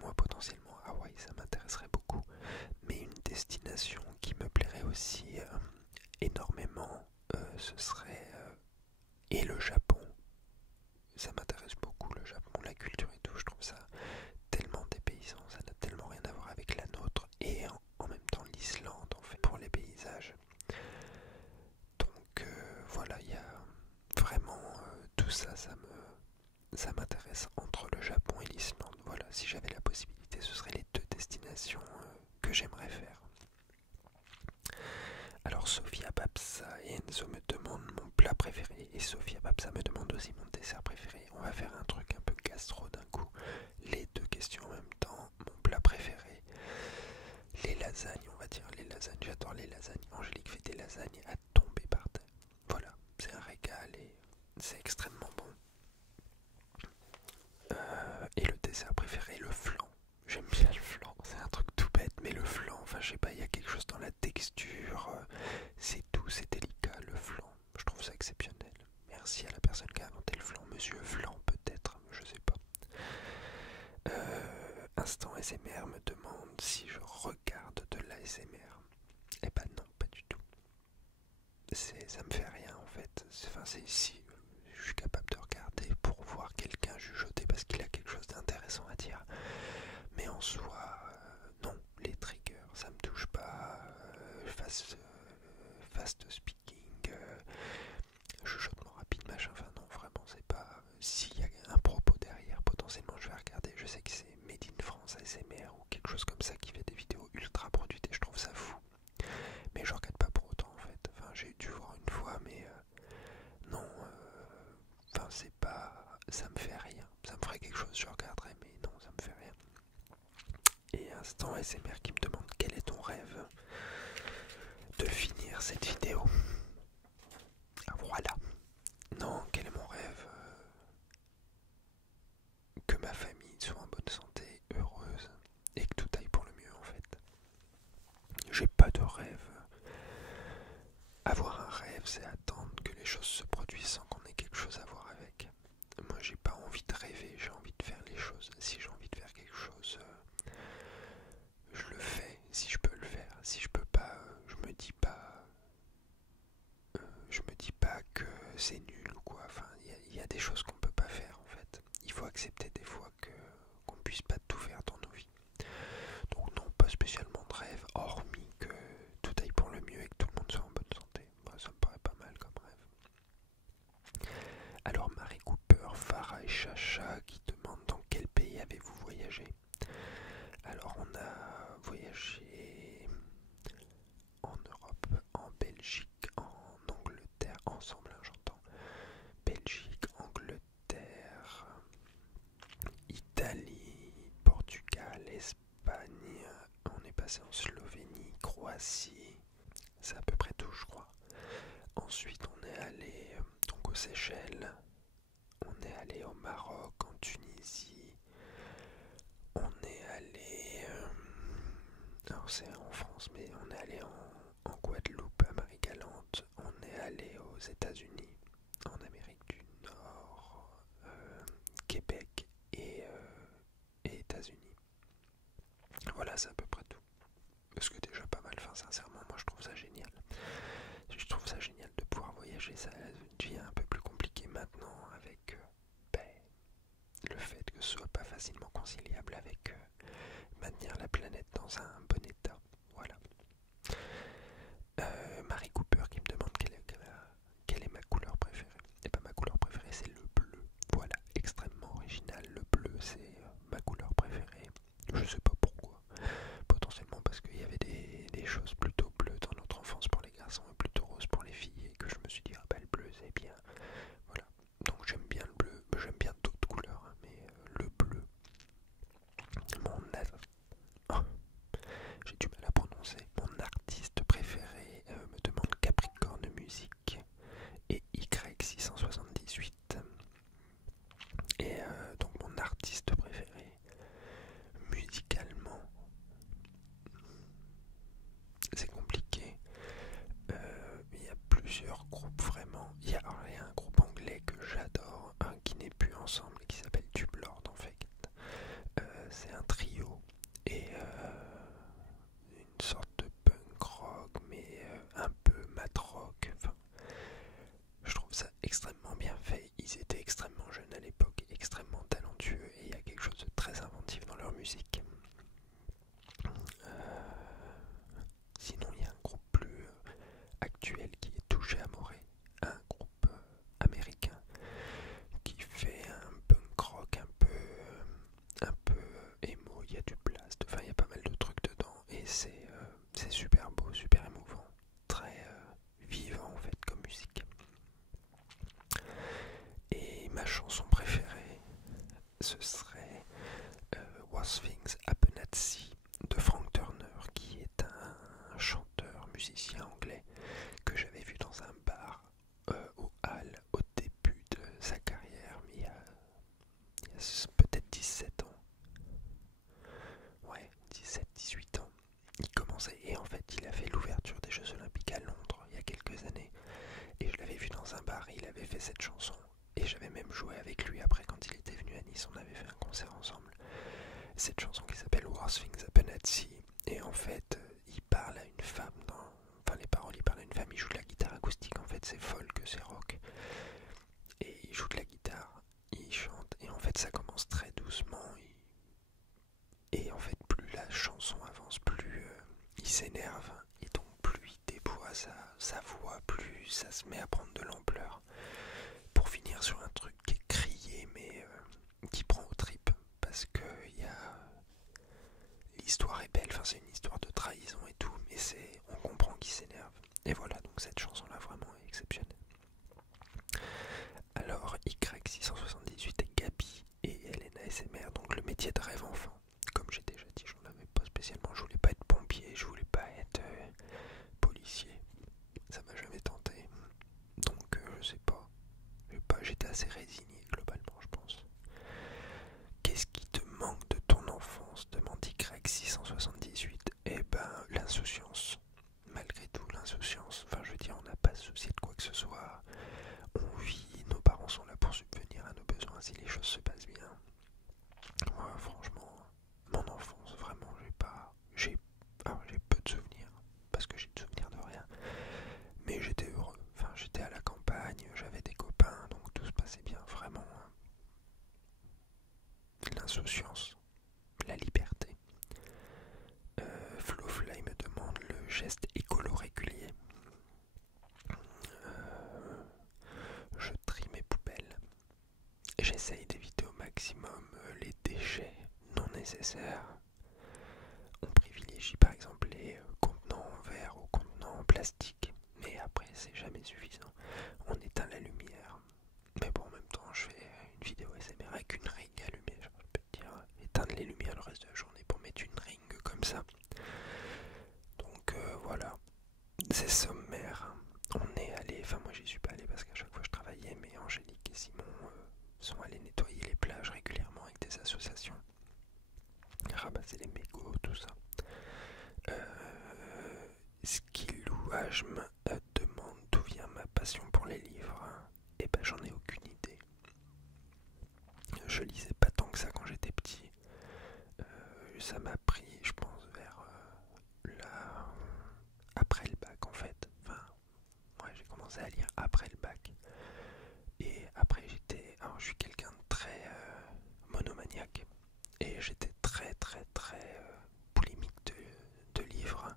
Moi potentiellement Hawaï ça m'intéresserait beaucoup. Mais une destination qui me plairait aussi énormément, ce serait... et le Japon. Ça m'intéresse beaucoup le Japon, la culture et tout, je trouve ça tellement dépaysant, ça n'a tellement rien à voir avec la nôtre, et en même temps l'Islande en fait pour les paysages. Donc voilà, il y a vraiment tout ça, ça m'intéresse entre le Japon et l'Islande. Voilà, si j'avais la possibilité, ce seraient les deux destinations que j'aimerais faire. Alors Sophia Babsa et Enzo me demandent mon plat préféré et Sophia Babsa me demande aussi mon dessert préféré. On va faire un truc un peu gastro d'un coup. Les deux questions en même temps. Mon plat préféré, les lasagnes, on va dire les lasagnes. J'adore les lasagnes. Angélique fait des lasagnes à tomber par terre. Voilà, c'est un régal et c'est extrêmement bon. Et le dessert préféré, le flan. J'aime bien le flan, c'est un truc tout bête, mais le flan, enfin je sais pas, il y a quelque chose dans la texture, c'est doux, c'est délicat, le flan, je trouve ça exceptionnel. Merci à la personne qui a inventé le flan, monsieur Flan peut-être, je sais pas. Instant SMR me demande si je regarde de l'ASMR. Eh ben non, pas du tout. Ça me fait rien en fait, enfin c'est si je suis capable de regarder pour voir quelqu'un jugeoter parce qu'il a quelque chose d'intéressant à dire. Mais en soi, non, les triggers, ça me touche pas. Fast speaking, chuchotement rapide, machin, enfin non, vraiment, c'est pas... S'il y a un propos derrière, potentiellement je vais regarder, je sais que c'est Made in France ASMR ou quelque chose comme ça qui fait des vidéos ultra produites et je trouve ça fou. Mais je regarde pas pour autant en fait, enfin j'ai dû voir une fois, mais non, enfin c'est pas... ça me fait rien. Ça me ferait quelque chose, je regarderais, mais non, ça me fait rien. Et instant SMR qui me demande quel est ton rêve de finir cette vidéo. Voilà. Non, quel est mon rêve? Que ma famille soit en bonne santé, heureuse, et que tout aille pour le mieux en fait. j'ai pas de rêve. Avoir un rêve, c'est attendre que les choses se produisent sans qu'on ait quelque chose à voir avec. Moi, j'ai pas envie de rêver, j'ai envie de faire les choses. Si j'ai envie de faire quelque chose, je le fais. Si je peux le faire, si je peux pas, je me dis pas que c'est nul ou quoi. Enfin, il y a des choses qu'on peut pas faire en fait. Il faut accepter des fois qu'on puisse pas tout faire dans nos vies. Donc non, pas spécialement de rêve, hormis que tout aille pour le mieux et que tout le monde soit en bonne santé. Moi, ça me paraît pas mal comme rêve. Alors Marie Cooper, Farah et Chacha qui demandent dans quel pays avez-vous voyagé? Alors on a voyagé en Europe, en Belgique, en Angleterre, ensemble j'entends. Belgique, Angleterre, Italie, Portugal, Espagne, on est passé en Slovénie, Croatie, c'est à peu près tout je crois. Ensuite on est allé donc aux Seychelles, on est allé au Maroc, en Tunisie, on est allé, alors c'est en France mais on est allé en Guadeloupe, à Marie-Galante, on est allé aux États-Unis, en Amérique du Nord, Québec et États-Unis. Voilà, c'est à peu près tout. Parce que déjà pas mal, enfin sincèrement, moi je trouve ça génial. Je trouve ça génial de pouvoir voyager, ça devient un peu plus compliqué maintenant avec le fait que ce soit pas facilement conciliable avec maintenir la planète dans un bon état. Voilà. Marie Cooper qui me demande quelle est ma couleur préférée. Et pas ma couleur préférée, c'est le bleu. Voilà, extrêmement original. Le bleu, c'est ma couleur préférée. Je sais pas pourquoi. Potentiellement parce qu'il y avait des choses plutôt bleues dans notre enfance pour les garçons et plutôt roses pour les filles. Et que je me suis dit, ah bah le bleu c'est bien. Voilà. Donc j'aime bien le bleu. J'aime bien d'autres couleurs, hein, mais le bleu. Oh, j'ai du mal à prononcer. Mon artiste préféré me demande Capricorne Musique et Y678. Et donc mon artiste préféré musicalement, c'est compliqué. Il y a plusieurs groupes vraiment. Il y a un groupe anglais que j'adore, un qui n'est plus ensemble et qui s'appelle Tube Lord en fait. C'est un trio et une sorte de punk rock mais un peu mat rock. Enfin, je trouve ça extrêmement bien fait. Ils étaient extrêmement jeunes à l'époque, extrêmement talentueux et il y a quelque chose de très inventif dans leur musique. Sinon, il y a un groupe plus actuel qui est Touché Amoré, un groupe américain qui fait un punk rock un peu émo, il y a du blast, enfin il y a pas mal de trucs dedans et c'est super beau, super émouvant, très vivant en fait comme musique. Et ma chanson préférée, ce serait Was Things Happen at Sea de Frank Turner, qui est un chanteur, musicien anglais que j'avais vu dans un bar au Hall au début de sa carrière, mais il y a peut-être 17 ans. Ouais, 17-18 ans. Il commençait et en fait il a fait l'ouverture des Jeux Olympiques à Londres il y a quelques années. Et je l'avais vu dans un bar, il avait fait cette chanson. Et j'avais même joué avec lui après quand il était venu à Nice, on avait fait un concert ensemble. Cette chanson qui s'appelle Worst Things Happen at Sea. Et en fait, il parle à une femme enfin les paroles, il parle à une femme, il joue de la guitare acoustique, en fait c'est folk, c'est rock. Et il joue de la guitare, il chante, et en fait ça commence très doucement. Et en fait plus la chanson avance, plus il s'énerve. Et donc plus il déploie sa voix, plus ça se met à prendre de l'ampleur. Pour finir sur un truc qui est crié mais qui prend aux tripes. Parce que l'histoire est belle, enfin c'est une histoire de trahison et tout, mais on comprend qu'il s'énerve. Et voilà, donc cette chanson-là vraiment est exceptionnelle. Alors Y678 est Gabi et Elena SMR, donc le métier de rêve enfant. Comme j'ai déjà dit, j'en avais pas spécialement, je voulais pas être pompier, je voulais pas être policier, ça m'a jamais tenté. Donc je sais pas, j'étais assez résigné globalement je pense. Qu'est-ce qui te manque de ton enfance? Demande Y678. l'insouciance. Malgré tout, l'insouciance. Enfin, je veux dire, on n'a pas à se soucier de quoi que ce soit. On vit, nos parents sont là pour subvenir à nos besoins si les choses se passent bien. Moi, franchement, mon enfance, vraiment, j'ai peu de souvenirs, parce que j'ai de souvenirs de rien. Mais j'étais heureux. Enfin, j'étais à la campagne, j'avais des copains, donc tout se passait bien, vraiment. L'insouciance, la liberté. Flofly me demande le geste écolo régulier. Je trie mes poubelles. J'essaye d'éviter au maximum les déchets non nécessaires. On privilégie par exemple les contenants en verre ou contenants en plastique, mais après c'est jamais suffisant. On éteint la lumière. Mais bon, en même temps, je fais une vidéo ASMR avec une ring allumée. Je peux te dire, éteindre les lumières le reste de la journée pour mettre une ring comme ça. Donc voilà, c'est sommaire. On est allé, enfin moi j'y suis pas allé parce qu'à chaque fois je travaillais, mais Angélique et Simon sont allés nettoyer les plages régulièrement avec des associations, ramasser les mégots, tout ça. Skilouage me demande d'où vient ma passion pour les livres. Et ben j'en ai aucune idée. Je lisais pas tant que ça quand j'étais petit. Ça m'a pris, je pense, vers là, après le bac en fait. Enfin, ouais, j'ai commencé à lire après le bac. Et après alors je suis quelqu'un de très monomaniaque. Et j'étais très très très boulimique de livres.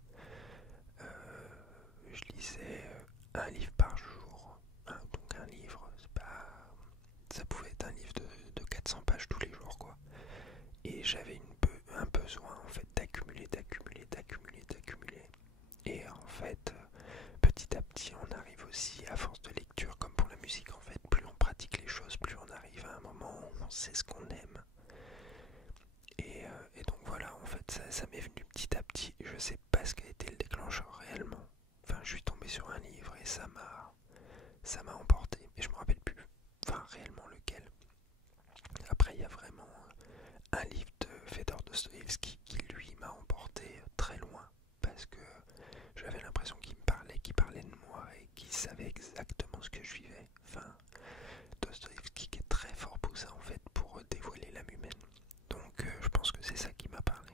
Je lisais un livre par jour. Donc un livre, c'est pas... ça pouvait être un livre de 400 pages tous les jours, quoi. Et j'avais un besoin en fait d'accumuler. Et en fait, petit à petit, on arrive aussi à force de lecture, comme pour la musique en fait, plus on pratique les choses, plus on arrive à un moment où on sait ce qu'on aime. Et donc voilà, en fait, ça m'est venu petit à petit. Je sais pas ce qu'a été le déclencheur réellement. Enfin, je suis tombé sur un livre et ça m'a emporté. Mais je me rappelle plus, enfin réellement lequel. Après, il y a vraiment un livre de Fedor Dostoïevski qui lui m'a emporté très loin parce que j'avais l'impression qu'il parlait de moi et qu'il savait exactement ce que je vivais. Enfin, Dostoïevski qui est très fort pour ça en fait, pour dévoiler l'âme humaine. Donc je pense que c'est ça qui m'a parlé.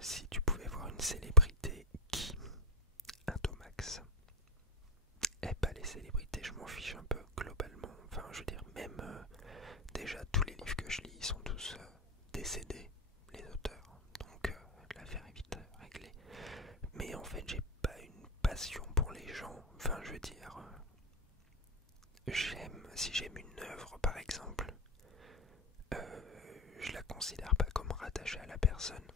Si tu pouvais voir une célébrité, qui? Intomax. Eh pas les célébrités, je m'en fiche un peu globalement. Enfin, je veux dire, même déjà tous les livres que je lis sont tous décédés, les auteurs. Donc l'affaire est vite réglée. Mais en fait, j'ai pas une passion pour les gens. Enfin, je veux dire, si j'aime une œuvre par exemple, je la considère pas comme rattachée à la personne.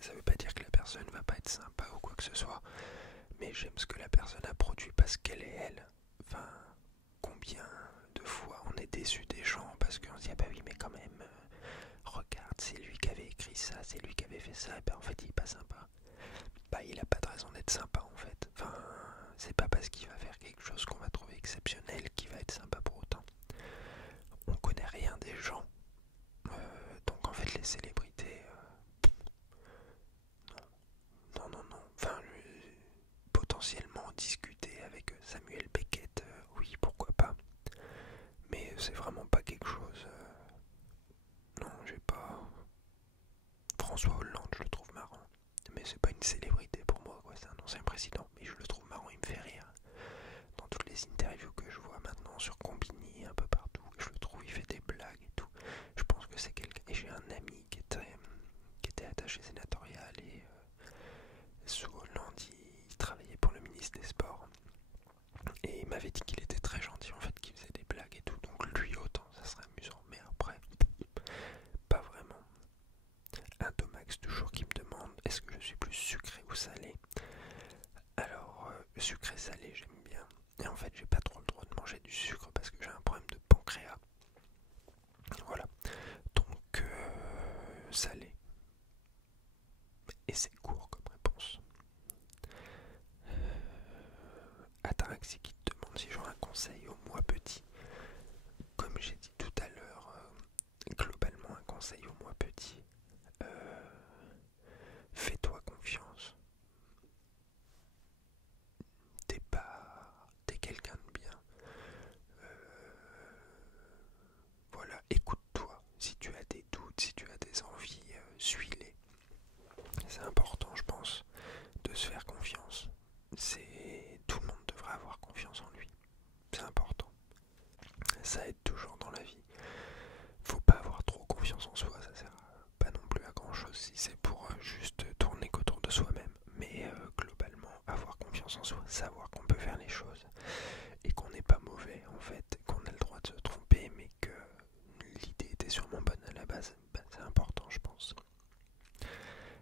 Ça veut pas dire que la personne va pas être sympa ou quoi que ce soit, mais j'aime ce que la personne a produit parce qu'elle est elle. Enfin, combien de fois on est déçu des gens parce qu'on se dit ah bah oui mais quand même, regarde, c'est lui qui avait écrit ça, c'est lui qui avait fait ça, et ben en fait il est pas sympa. Bah il a pas de raison d'être sympa en fait. Enfin, c'est pas parce qu'il va faire quelque chose qu'on va trouver exceptionnel qu'il va être sympa pour autant. On connaît rien des gens. Donc en fait les célébrités, non. Enfin, potentiellement discuter avec Samuel Beckett, oui, pourquoi pas. Mais c'est vraiment pas quelque chose. Non, j'ai pas. François Hollande, je le trouve marrant. Mais c'est pas une célébrité pour moi, quoi. C'est un ancien président. Mais je le trouve marrant, il me fait rire. Dans toutes les interviews que je vois maintenant sur Combini, un peu partout, je le trouve, il fait des blagues et tout. Je pense que c'est quelqu'un. Et j'ai un ami qui était attaché sénatorial et sous Hollande, il travaillait pour le ministre des Sports. Et il m'avait dit qu'il était très gentil en fait, qu'il faisait des blagues et tout. Donc lui autant, ça serait amusant. Mais après, pas vraiment. Un Tomax toujours qui me demande est-ce que je suis plus sucré ou salé. Alors, sucré-salé, j'aime bien. Et en fait, j'ai pas trop le droit de manger du sucre parce que j'ai un problème de pancréas. Voilà. Donc, salé. Et c'est court comme réponse. Ataraxie qui te demande si j'aurais un conseil au moi petit. Comme j'ai dit tout à l'heure, globalement un conseil au moi petit. si c'est pour juste tourner qu'autour de soi-même. Mais globalement, avoir confiance en soi, savoir qu'on peut faire les choses et qu'on n'est pas mauvais en fait, qu'on a le droit de se tromper, mais que l'idée était sûrement bonne à la base, c'est important je pense.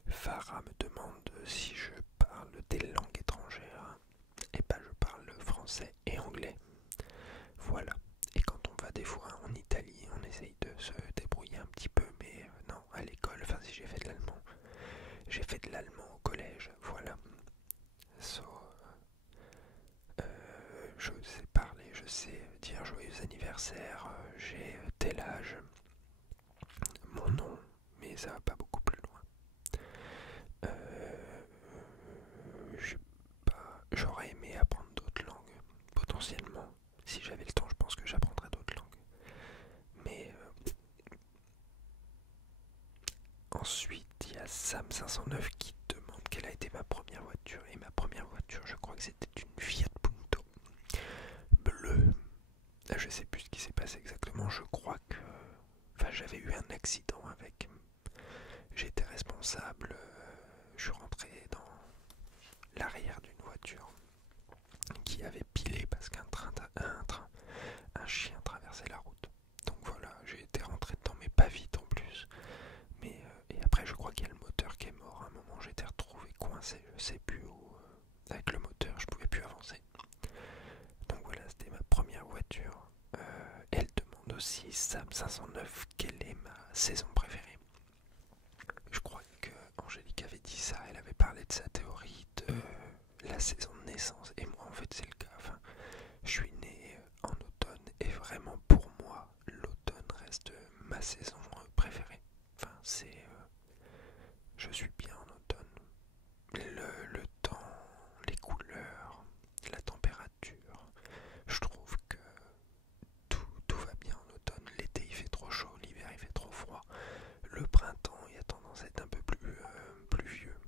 Farah me demande si je parle des langues étrangères. Et bah je parle français et anglais. Voilà. Et quand on va des fois en Italie, on essaye de se débrouiller un petit peu, mais non, à l'école, enfin si j'ai fait de l'allemand. J'ai fait de l'allemand au collège, voilà. So, je sais parler, je sais dire joyeux anniversaire, j'ai tel âge, mon nom, mais ça va pas beaucoup plus loin. J'aurais aimé apprendre d'autres langues, potentiellement. Si j'avais le temps, je pense que j'apprendrais d'autres langues. Mais ensuite, il y a Sam509 qui demande quelle a été ma première voiture. Et ma première voiture, je crois que c'était une Fiat Punto bleue. Je sais plus ce qui s'est passé exactement. Je crois que j'avais eu un accident avec. J'étais responsable. Je suis rentré dans l'arrière d'une voiture qui avait pilé parce un chien traversait la route. Donc voilà, j'ai été rentré dedans, mais pas vite en plus. Mais et après, je crois qu'il y a le moteur qui est mort. À un moment, j'étais retrouvé coincé, je sais plus où. Avec le moteur, je pouvais plus avancer. Donc voilà, c'était ma première voiture. Elle demande aussi, Sam509, quelle est ma saison préférée. Je crois que Angélique avait dit ça, elle avait parlé de sa théorie de la saison de naissance. Et moi, en fait, c'est le cas. Enfin, je suis né en automne et vraiment pour moi, l'automne reste ma saison préférée. Enfin, je suis bien en automne. Le temps, les couleurs, la température, je trouve que tout va bien en automne. L'été il fait trop chaud, l'hiver il fait trop froid. Le printemps il a tendance à être un peu plus vieux.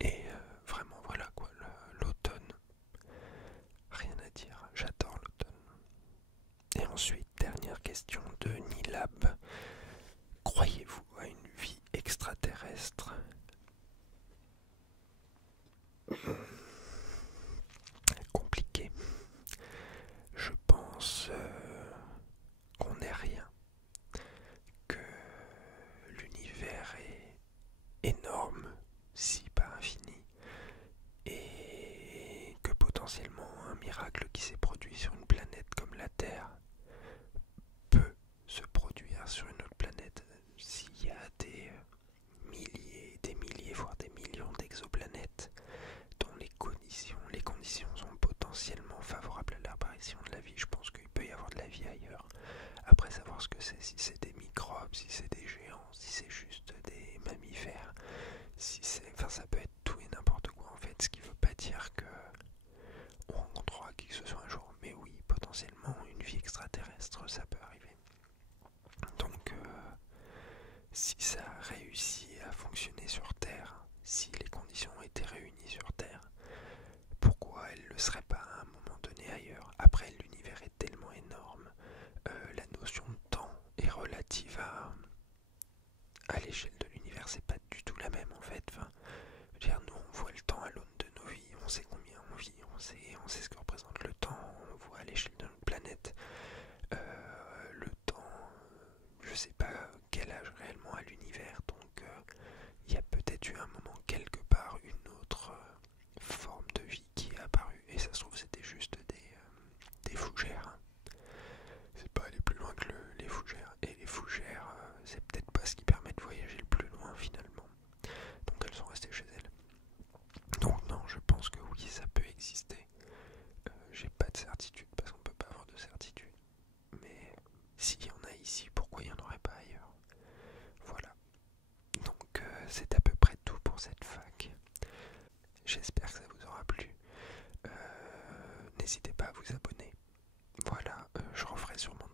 Et vraiment voilà quoi, l'automne, rien à dire, j'adore l'automne. Et ensuite, dernière question de Nilab. Croyez-vous à une vie extraterrestre? Compliqué. Je pense qu'on n'est rien, que l'univers est énorme, si pas infini, et que potentiellement un miracle qui s'est produit sur une planète comme la Terre peut se produire sur une autre planète. S'il y a des milliers, voire des millions d'exoplanètes dont les conditions sont potentiellement favorables à l'apparition de la vie, je pense qu'il peut y avoir de la vie ailleurs. Après, savoir ce que c'est, si c'est des microbes, si c'est des géants, si c'est juste des mammifères, si c'est, enfin ça peut être tout et n'importe quoi en fait, ce qui veut pas dire que on rencontrera qui que ce soit un jour, mais oui, potentiellement une vie extraterrestre, ça peut arriver. Donc si ça réussit à fonctionner sur Terre, si les conditions ont été réunies sur Terre, pourquoi elle ne le serait pas à un moment donné ailleurs? Après, l'univers est tellement énorme, la notion de temps est relative à l'échelle de l'univers, c'est pas du tout la même en fait. Enfin, je veux dire, nous on voit le temps à l'aune de nos vies, on sait combien on vit, on sait ce que représente le temps, on voit à l'échelle de notre planète. Le temps, je sais pas quel âge réellement a l'univers, donc il y a peut-être eu un moment quelque part une autre forme de vie qui est apparue, et ça se trouve c'était juste des fougères. C'est pas aller plus loin que les fougères, et les fougères c'est peut-être pas ce qui permet de voyager le plus loin finalement, donc elles sont restées chez elles. Donc non, je pense que oui, ça peut exister. J'ai pas de certitude parce qu'on peut pas avoir de certitude, mais s'il y en a ici, pourquoi il n'y en aurait pas ailleurs? Voilà. Donc c'est à peu près tout pour cette fac. J'espère que ça vous aura plu. N'hésitez pas à vous abonner. Voilà, je referai sûrement